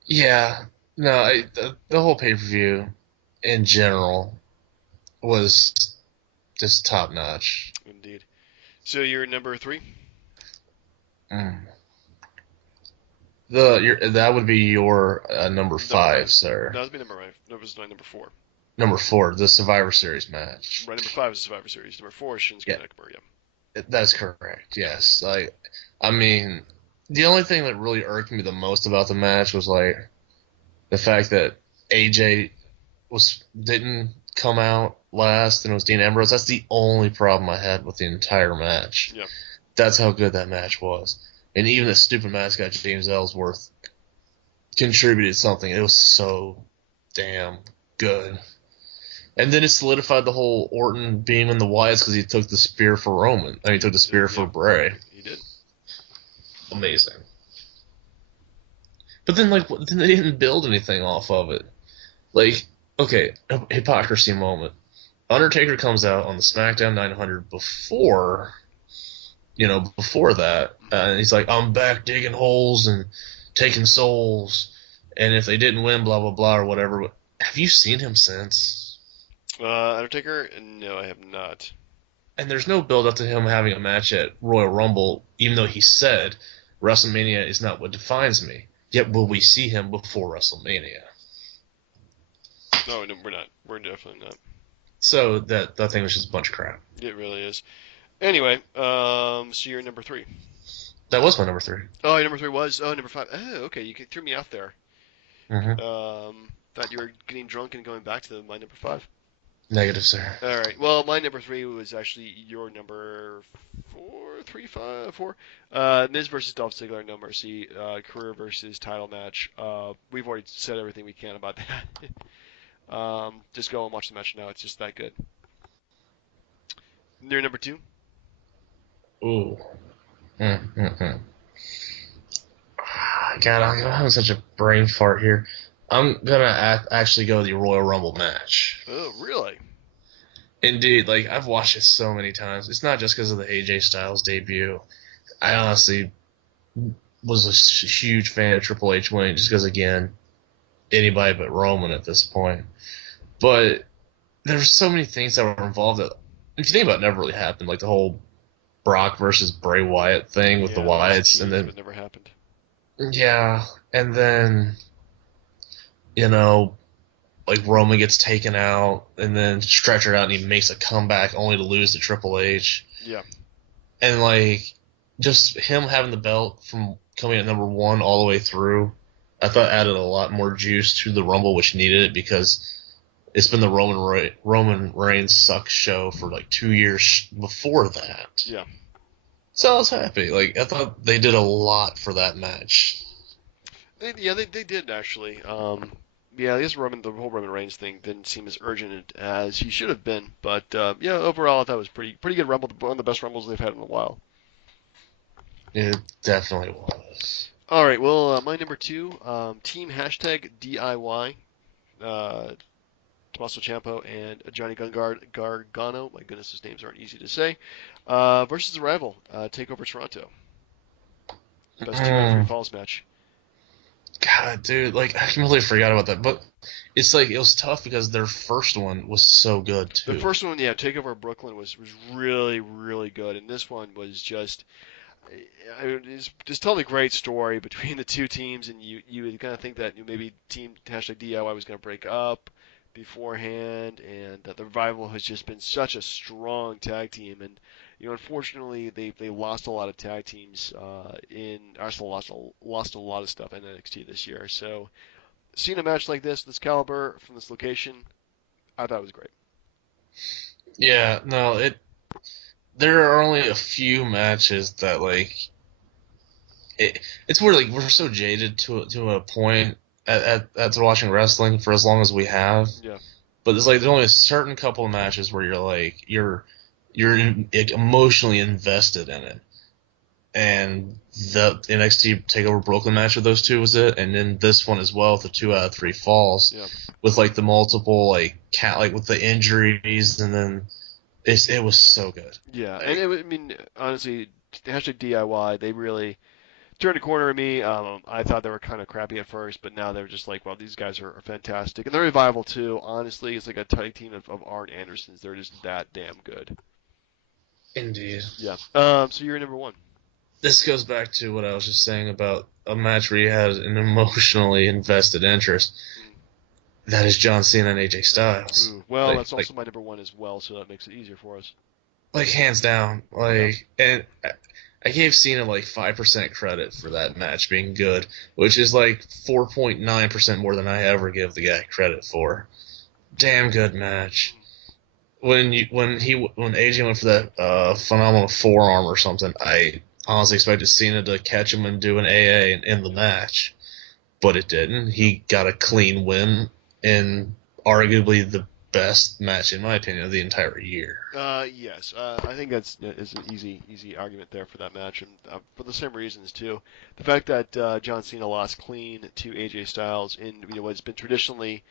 Yeah, no, the whole pay per view in general was just top notch. Indeed. So you're number three. Mm. That would be your number Number five, five. sir. That was my number five. That was my number four. Number four, the Survivor Series match. Right, number five is Survivor Series. Number four is Shinsuke Yeah, Nakamura. Yeah. that's correct. Yes, I mean, the only thing that really irked me the most about the match was like the fact that AJ didn't come out last and it was Dean Ambrose. That's the only problem I had with the entire match. Yeah. That's how good that match was. And even the stupid mascot James Ellsworth contributed something. It was so damn good. And then it solidified the whole Orton being in the Wyatts because he took the spear for Roman. I mean, he took the spear for Yeah. Bray. He did. Amazing. But then, like, then they didn't build anything off of it. Like, okay, hypocrisy moment. Undertaker comes out on the SmackDown 900 before that, and he's like, "I'm back digging holes and taking souls, and if they didn't win, blah blah blah or whatever." Have you seen him since? Undertaker? No, I have not. And there's no build up to him having a match at Royal Rumble, even though he said WrestleMania is not what defines me. Yet will we see him before WrestleMania? No, we're not. We're definitely not. So that thing was just a bunch of crap. It really is. Anyway, so you're number three. That was my number three. Oh, your number three was number five. Oh, okay. You threw me off there. Mm-hmm. Thought you were getting drunk and going back to my number five. Negative, sir. All right. Well, my number three was actually your number four. Miz versus Dolph Ziggler, No Mercy, career versus title match. We've already said everything we can about that. Just go and watch the match now. It's just that good. Your number two. Ooh. Mm-hmm. God, I'm having such a brain fart here. I'm gonna actually go the Royal Rumble match. Oh, really? Indeed, like I've watched it so many times. It's not just because of the AJ Styles debut. I honestly was a huge fan of Triple H winning, just because again, anybody but Roman at this point. But there's so many things that were involved that, if you think about it, never really happened. Like the whole Brock versus Bray Wyatt thing with the Yeah, that was Wyatts, and teased, then but never happened. yeah, and then like Roman gets taken out and then stretchered out and he makes a comeback only to lose to Triple H. Yeah. And like just him having the belt from coming at number one all the way through, I thought added a lot more juice to the Rumble, which needed it because it's been the Roman Reigns suck show for like 2 years before that. Yeah. So I was happy. Like I thought they did a lot for that match. They did actually. Yeah, I guess the whole Roman Reigns thing didn't seem as urgent as he should have been, but yeah, overall I thought it was pretty good Rumble, one of the best Rumbles they've had in a while. It definitely was. All right, well, my number two, Team Hashtag DIY, uh, Tommaso Ciampa and Johnny Gargano. My goodness, his names aren't easy to say. Versus the rival, Takeover Toronto. Best 2 out of 3 Mm, falls match. God, dude, like I completely forgot about that. But it's like it was tough because their first one was so good The too. first one, yeah, Takeover Brooklyn was really good, and this one was just just tell the great story between the two teams, and you would kind of think that maybe Team Hashtag DIY was going to break up beforehand, and that the Revival has just been such a strong tag team, and unfortunately they lost a lot of tag teams in also lost a lot of stuff in NXT this year. So seeing a match like this caliber from this location, I thought it was great. Yeah, no, it. There are only a few matches that like it. It's weird. Like we're so jaded to a point after watching wrestling for as long as we have. Yeah, But there's only a certain couple of matches where you're emotionally invested in it, and the NXT Takeover Brooklyn match of those two was it, and then this one as well with the 2 out of 3 falls, yeah. with like the multiple like with the injuries, and then it was so good. Yeah, and Like, I mean, honestly, hashtag DIY, they really turned a corner on me. I thought they were kind of crappy at first, but now they're just like, well, these guys are fantastic. And the Revival, too, honestly, is like a tight team of Arn Andersons. They're just that damn good. indeed. Yeah. So you're number one. This goes back to what I was just saying about a match where you had an emotionally invested interest. Mm. That is John Cena and AJ Styles. Ooh, well, Like, that's like also my number one as well, so that makes it easier for us. like hands down. Yeah. And I gave Cena like 5% credit for that match being good, which is like 4.9% more than I ever give the guy credit for. Damn good match. When AJ went for that phenomenal forearm or something, I honestly expected Cena to catch him and do an AA and end the match, but it didn't. He got a clean win in arguably the best match, in my opinion, of the entire year. Yes, I think that's is an easy argument there for that match, and for the same reasons too. The fact that John Cena lost clean to AJ Styles in what's been traditionally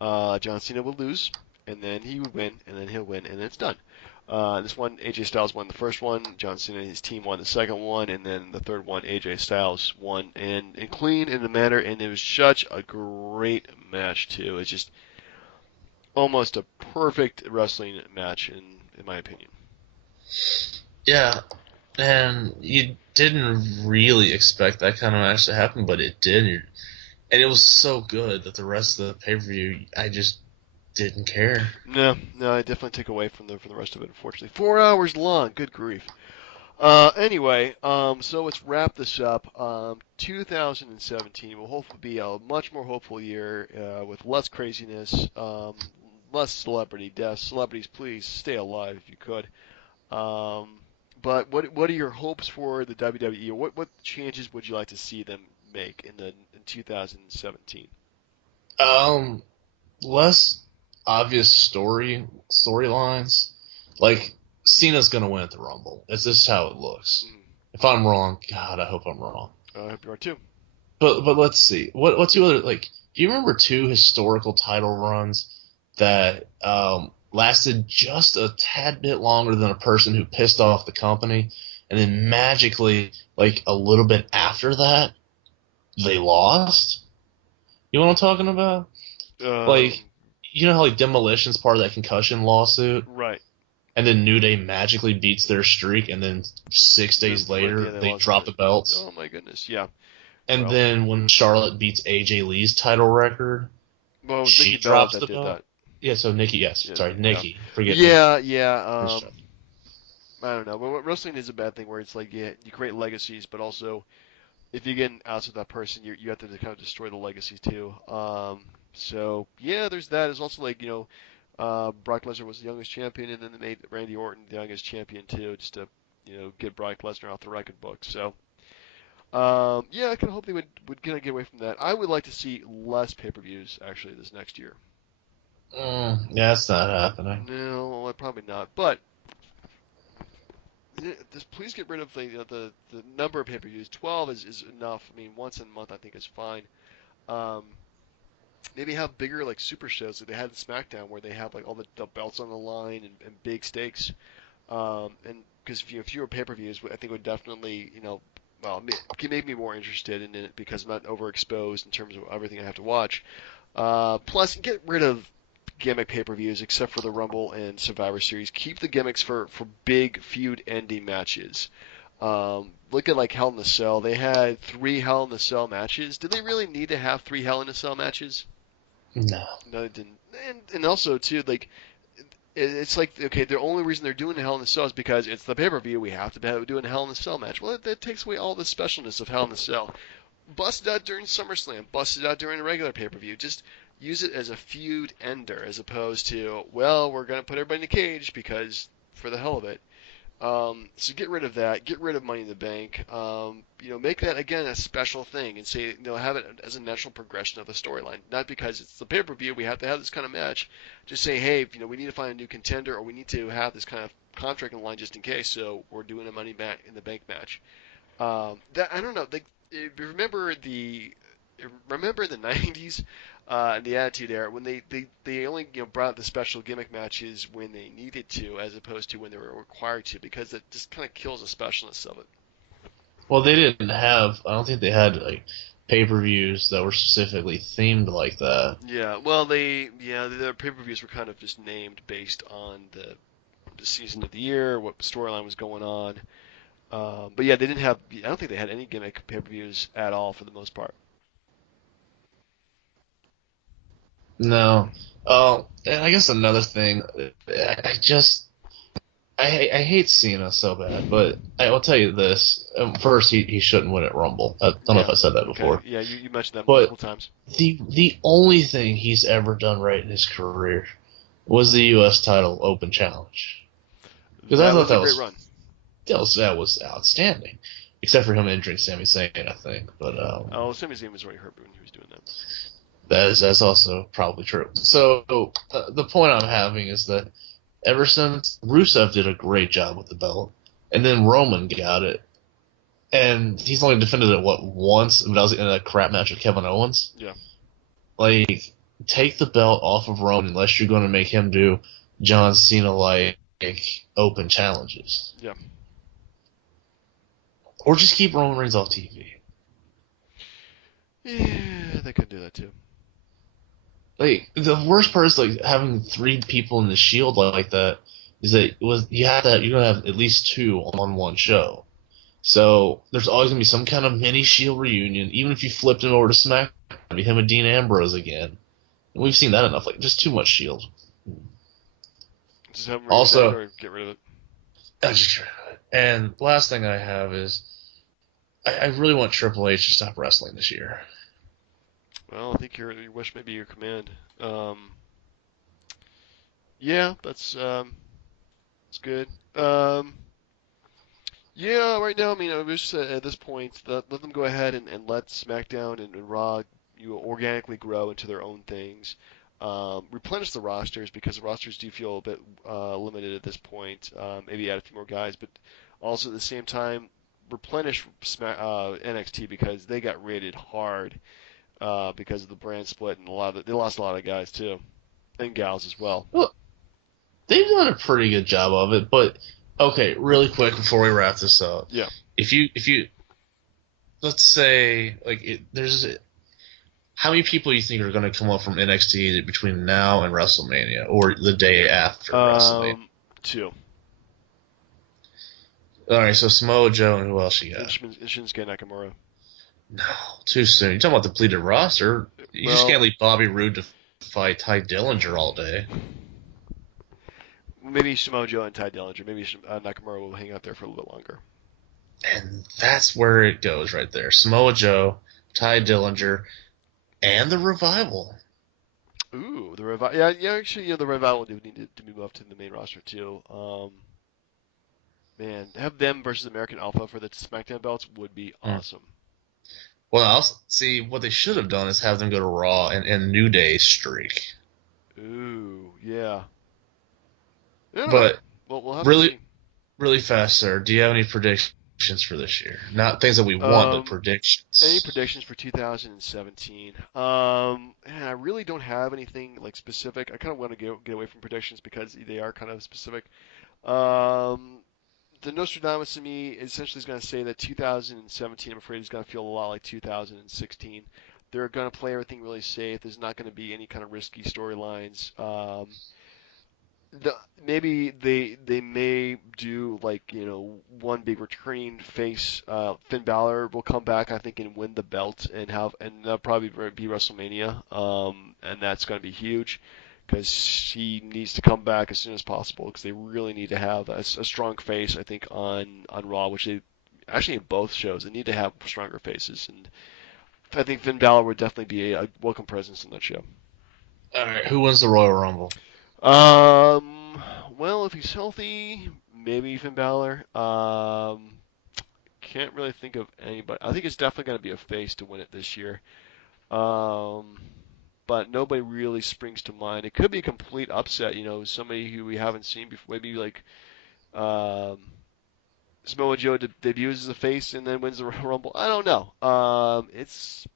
John Cena will lose, and then he would win, and then he'll win, and then it's done. This one, AJ Styles won the first one, John Cena and his team won the second one, and then the third one, AJ Styles won, and clean in the manner, and it was such a great match too. It's just almost a perfect wrestling match in my opinion. Yeah, and you didn't really expect that kind of match to happen, but it did, and it was so good that the rest of the pay per view, I just didn't care. No, I definitely take away from the rest of it. Unfortunately, 4 hours long. Good grief. Anyway, so let's wrap this up. 2017 will hopefully be a much more hopeful year with less craziness, less celebrity deaths. Celebrities, please stay alive if you could. Um, but what are your hopes for the WWE? Or what changes would you like to see them make in 2017? Um, Less obvious storylines. Like Cena's gonna win at the Rumble. It's just how it looks. Mm, If I'm wrong, God, I hope I'm wrong. I hope you are too. But let's see. What two other like? Do you remember two historical title runs that lasted just a tad bit longer than a person who pissed off the company, and then magically, like a little bit after that, they lost? You know what I'm talking about? Like, Um, you know how like Demolition's part of that concussion lawsuit, right. and then New Day magically beats their streak, and then 6 days Right. later Yeah, they they lost drop it. the belts. Oh my goodness. Yeah. And Well, then when Charlotte beats AJ Lee's title record, well, it was she Nikki Bella drops that the did belt. that. Yeah, so Nikki, yes, Yeah. sorry, Yeah. Nikki. Forget me. Yeah. I don't know. But wrestling is a bad thing where it's like you create legacies, but also if you get outs with that person, you have to kind of destroy the legacy too. So yeah, there's that. There's also like Brock Lesnar was the youngest champion, and then they made Randy Orton the youngest champion too, just to get Brock Lesnar off the record book. So, yeah, I kind of hope they would kind of get away from that. I would like to see less pay-per-views actually this next year. Yeah, that's not happening. No, probably not. But just please get rid of the number of pay-per-views. 12 is enough. I mean, once a month I think is fine. Um, Maybe have bigger like super shows that they had in SmackDown where they have like all the belts on the line and big stakes. And because fewer pay-per-views, I think would definitely well can make me more interested in it because I'm not overexposed in terms of everything I have to watch. Plus, get rid of gimmick pay-per-views except for the Rumble and Survivor Series. Keep the gimmicks for big feud-ending matches. Look at like Hell in a Cell. They had 3 Hell in a Cell matches. Did they really need to have 3 Hell in a Cell matches? No. No, they didn't. And also too, like it's like okay, the only reason they're doing Hell in a Cell is because it's the pay-per-view. We have to do a Hell in a Cell match. Well, that takes away all the specialness of Hell in a Cell. Bust it out during SummerSlam. Bust it out during a regular pay-per-view. Just use it as a feud ender, as opposed to we're gonna put everybody in a cage because for the hell of it. So get rid of that. Get rid of Money in the Bank. Make that again a special thing and say, have it as a natural progression of the storyline. Not because it's the pay-per-view we have to have this kind of match. Just say, hey, we need to find a new contender or we need to have this kind of contract in line just in case. So we're doing a Money in the Bank match. That I don't know. Remember the '90s and the Attitude Era when they only brought out the special gimmick matches when they needed to, as opposed to when they were required to, because that just kind of kills the specialness of it. Well, they didn't have. I don't think they had like pay-per-views that were specifically themed like that. Yeah, well, their pay-per-views were kind of just named based on the season of the year, what storyline was going on. But yeah, they didn't have. I don't think they had any gimmick pay-per-views at all for the most part. No. And I guess another thing, I hate Cena so bad, but I will tell you this. First, he shouldn't win at Rumble. I don't know if I said that before. Okay. Yeah, you mentioned that But multiple times. the only thing he's ever done right in his career was the U.S. title Open Challenge. Because I thought that was a great run. that was outstanding. Except for him injuring Sami Zayn, I think. But Sami Zayn was already hurt when he was doing that. that's also probably true. So the point I'm having is that ever since Rusev did a great job with the belt, and then Roman got it, and he's only defended it once, but that was in a crap match with Kevin Owens. Yeah. Like, take the belt off of Roman unless you're going to make him do John Cena like open challenges. Yeah. Or just keep Roman Reigns off TV. Yeah, they could do that too. Like, the worst part is like having 3 people in the Shield like that is that you're gonna have at least 2 on one show. So there's always gonna be some kind of mini Shield reunion, even if you flipped him over to SmackDown, it'd be him and Dean Ambrose again. And we've seen that enough. Like, just too much Shield. Just have him also, or get rid of it. And last thing I have is I really want Triple H to stop wrestling this year. Well, I think your wish may be your command. Yeah, that's good. Yeah, right now, I mean, I wish at this point let them go ahead and let SmackDown and Raw organically grow into their own things. Replenish the rosters because the rosters do feel a bit limited at this point. Maybe add a few more guys, but also at the same time replenish NXT because they got rated hard because of the brand split and they lost a lot of guys too, and gals as well. Well, they've done a pretty good job of it, but okay, really quick before we wrap this up. Yeah. If you let's say how many people do you think are going to come up from NXT between now and WrestleMania or the day after WrestleMania? 2. All right, so Samoa Joe and who else you got? Shinsuke Nakamura. No, too soon. You're talking about depleted roster. You just can't leave Bobby Roode to fight Ty Dillinger all day. Maybe Samoa Joe and Ty Dillinger. Maybe Nakamura will hang out there for a little bit longer. And that's where it goes right there. Samoa Joe, Ty Dillinger, and the Revival. Ooh, the Revival. Yeah. Actually, the Revival do need to move up to the main roster too. Man, have them versus American Alpha for the SmackDown belts would be Mm. awesome. Well, I'll see. What they should have done is have them go to Raw and New Day streak. Ooh, yeah. I don't know. But Well, we'll have to really, see. really fast, sir. Do you have any predictions for this year? Not things that we want, but Um, any predictions. predictions for 2017? Man, I really don't have anything like specific. I kind of want to get away from predictions because they are kind of specific. Um, the Nostradamus in me essentially is going to say that 2017, I'm afraid, is going to feel a lot like 2016. They're going to play everything really safe. There's not going to be any kind of risky storylines. The, maybe they may do like one big returning face. Finn Balor will come back, I think, and win the belt and that'll probably be WrestleMania. And that's going to be huge because he needs to come back as soon as possible because they really need to have a strong face, I think, on Raw, which they actually in both shows they need to have stronger faces, and I think Finn Balor would definitely be a welcome presence in that show. All right, who wins the Royal Rumble? Um, well, if he's healthy, maybe Finn Balor. Can't really think of anybody. I think it's definitely going to be a face to win it this year. Um, but nobody really springs to mind. It could be a complete upset. Somebody who we haven't seen before. Maybe like um, Samoa Joe debuts as a face and then wins the Royal Rumble. I don't know. It's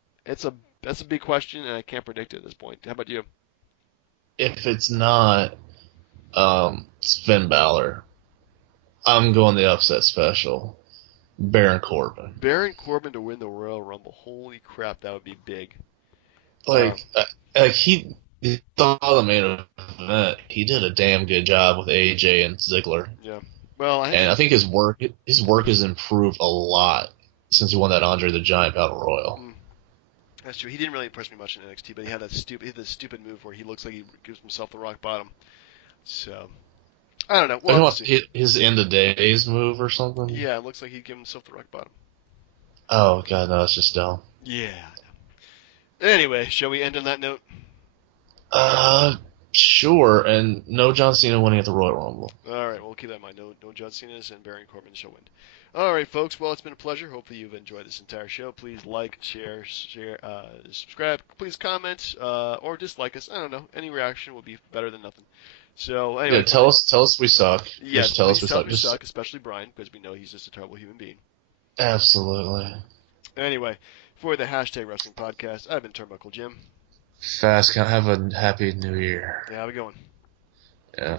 a that's a big question, and I can't predict it at this point. How about you? If it's not Finn Balor, I'm going the upset special. Baron Corbin. Baron Corbin to win the Royal Rumble. Holy crap, that would be big. Um, Like, he saw the main event. He did a damn good job with AJ and Ziggler, yeah. Well, I and think I think his work has improved a lot since he won that Andre the Giant Battle Royal. that's true. He didn't really impress me much in NXT, but he had this stupid move where he looks like he gives himself the rock bottom. So I don't know. We'll I have to know see. his end of days move or something. Yeah, it looks like he'd give himself the rock bottom. Oh god, no, it's just dumb. Yeah. Anyway, shall we end on that note? Uh, sure, and no John Cena winning at the Royal Rumble. All right, we'll keep that in mind. No John Cena's and Baron Corbin shall win. All right, folks. Well, it's been a pleasure. Hopefully, you've enjoyed this entire show. Please like, share, subscribe. Please comment or dislike us. I don't know. Any reaction will be better than nothing. So, Yeah, anyway, tell us we suck. yes, Just tell us please we tell us suck. we Just suck, especially Brian, because we know he's just a terrible human being. absolutely. Anyway, for the hashtag Wrestling Podcast, I've been Turnbuckle Jim. Fast count. Have a happy new year. Yeah, how we going? Yeah.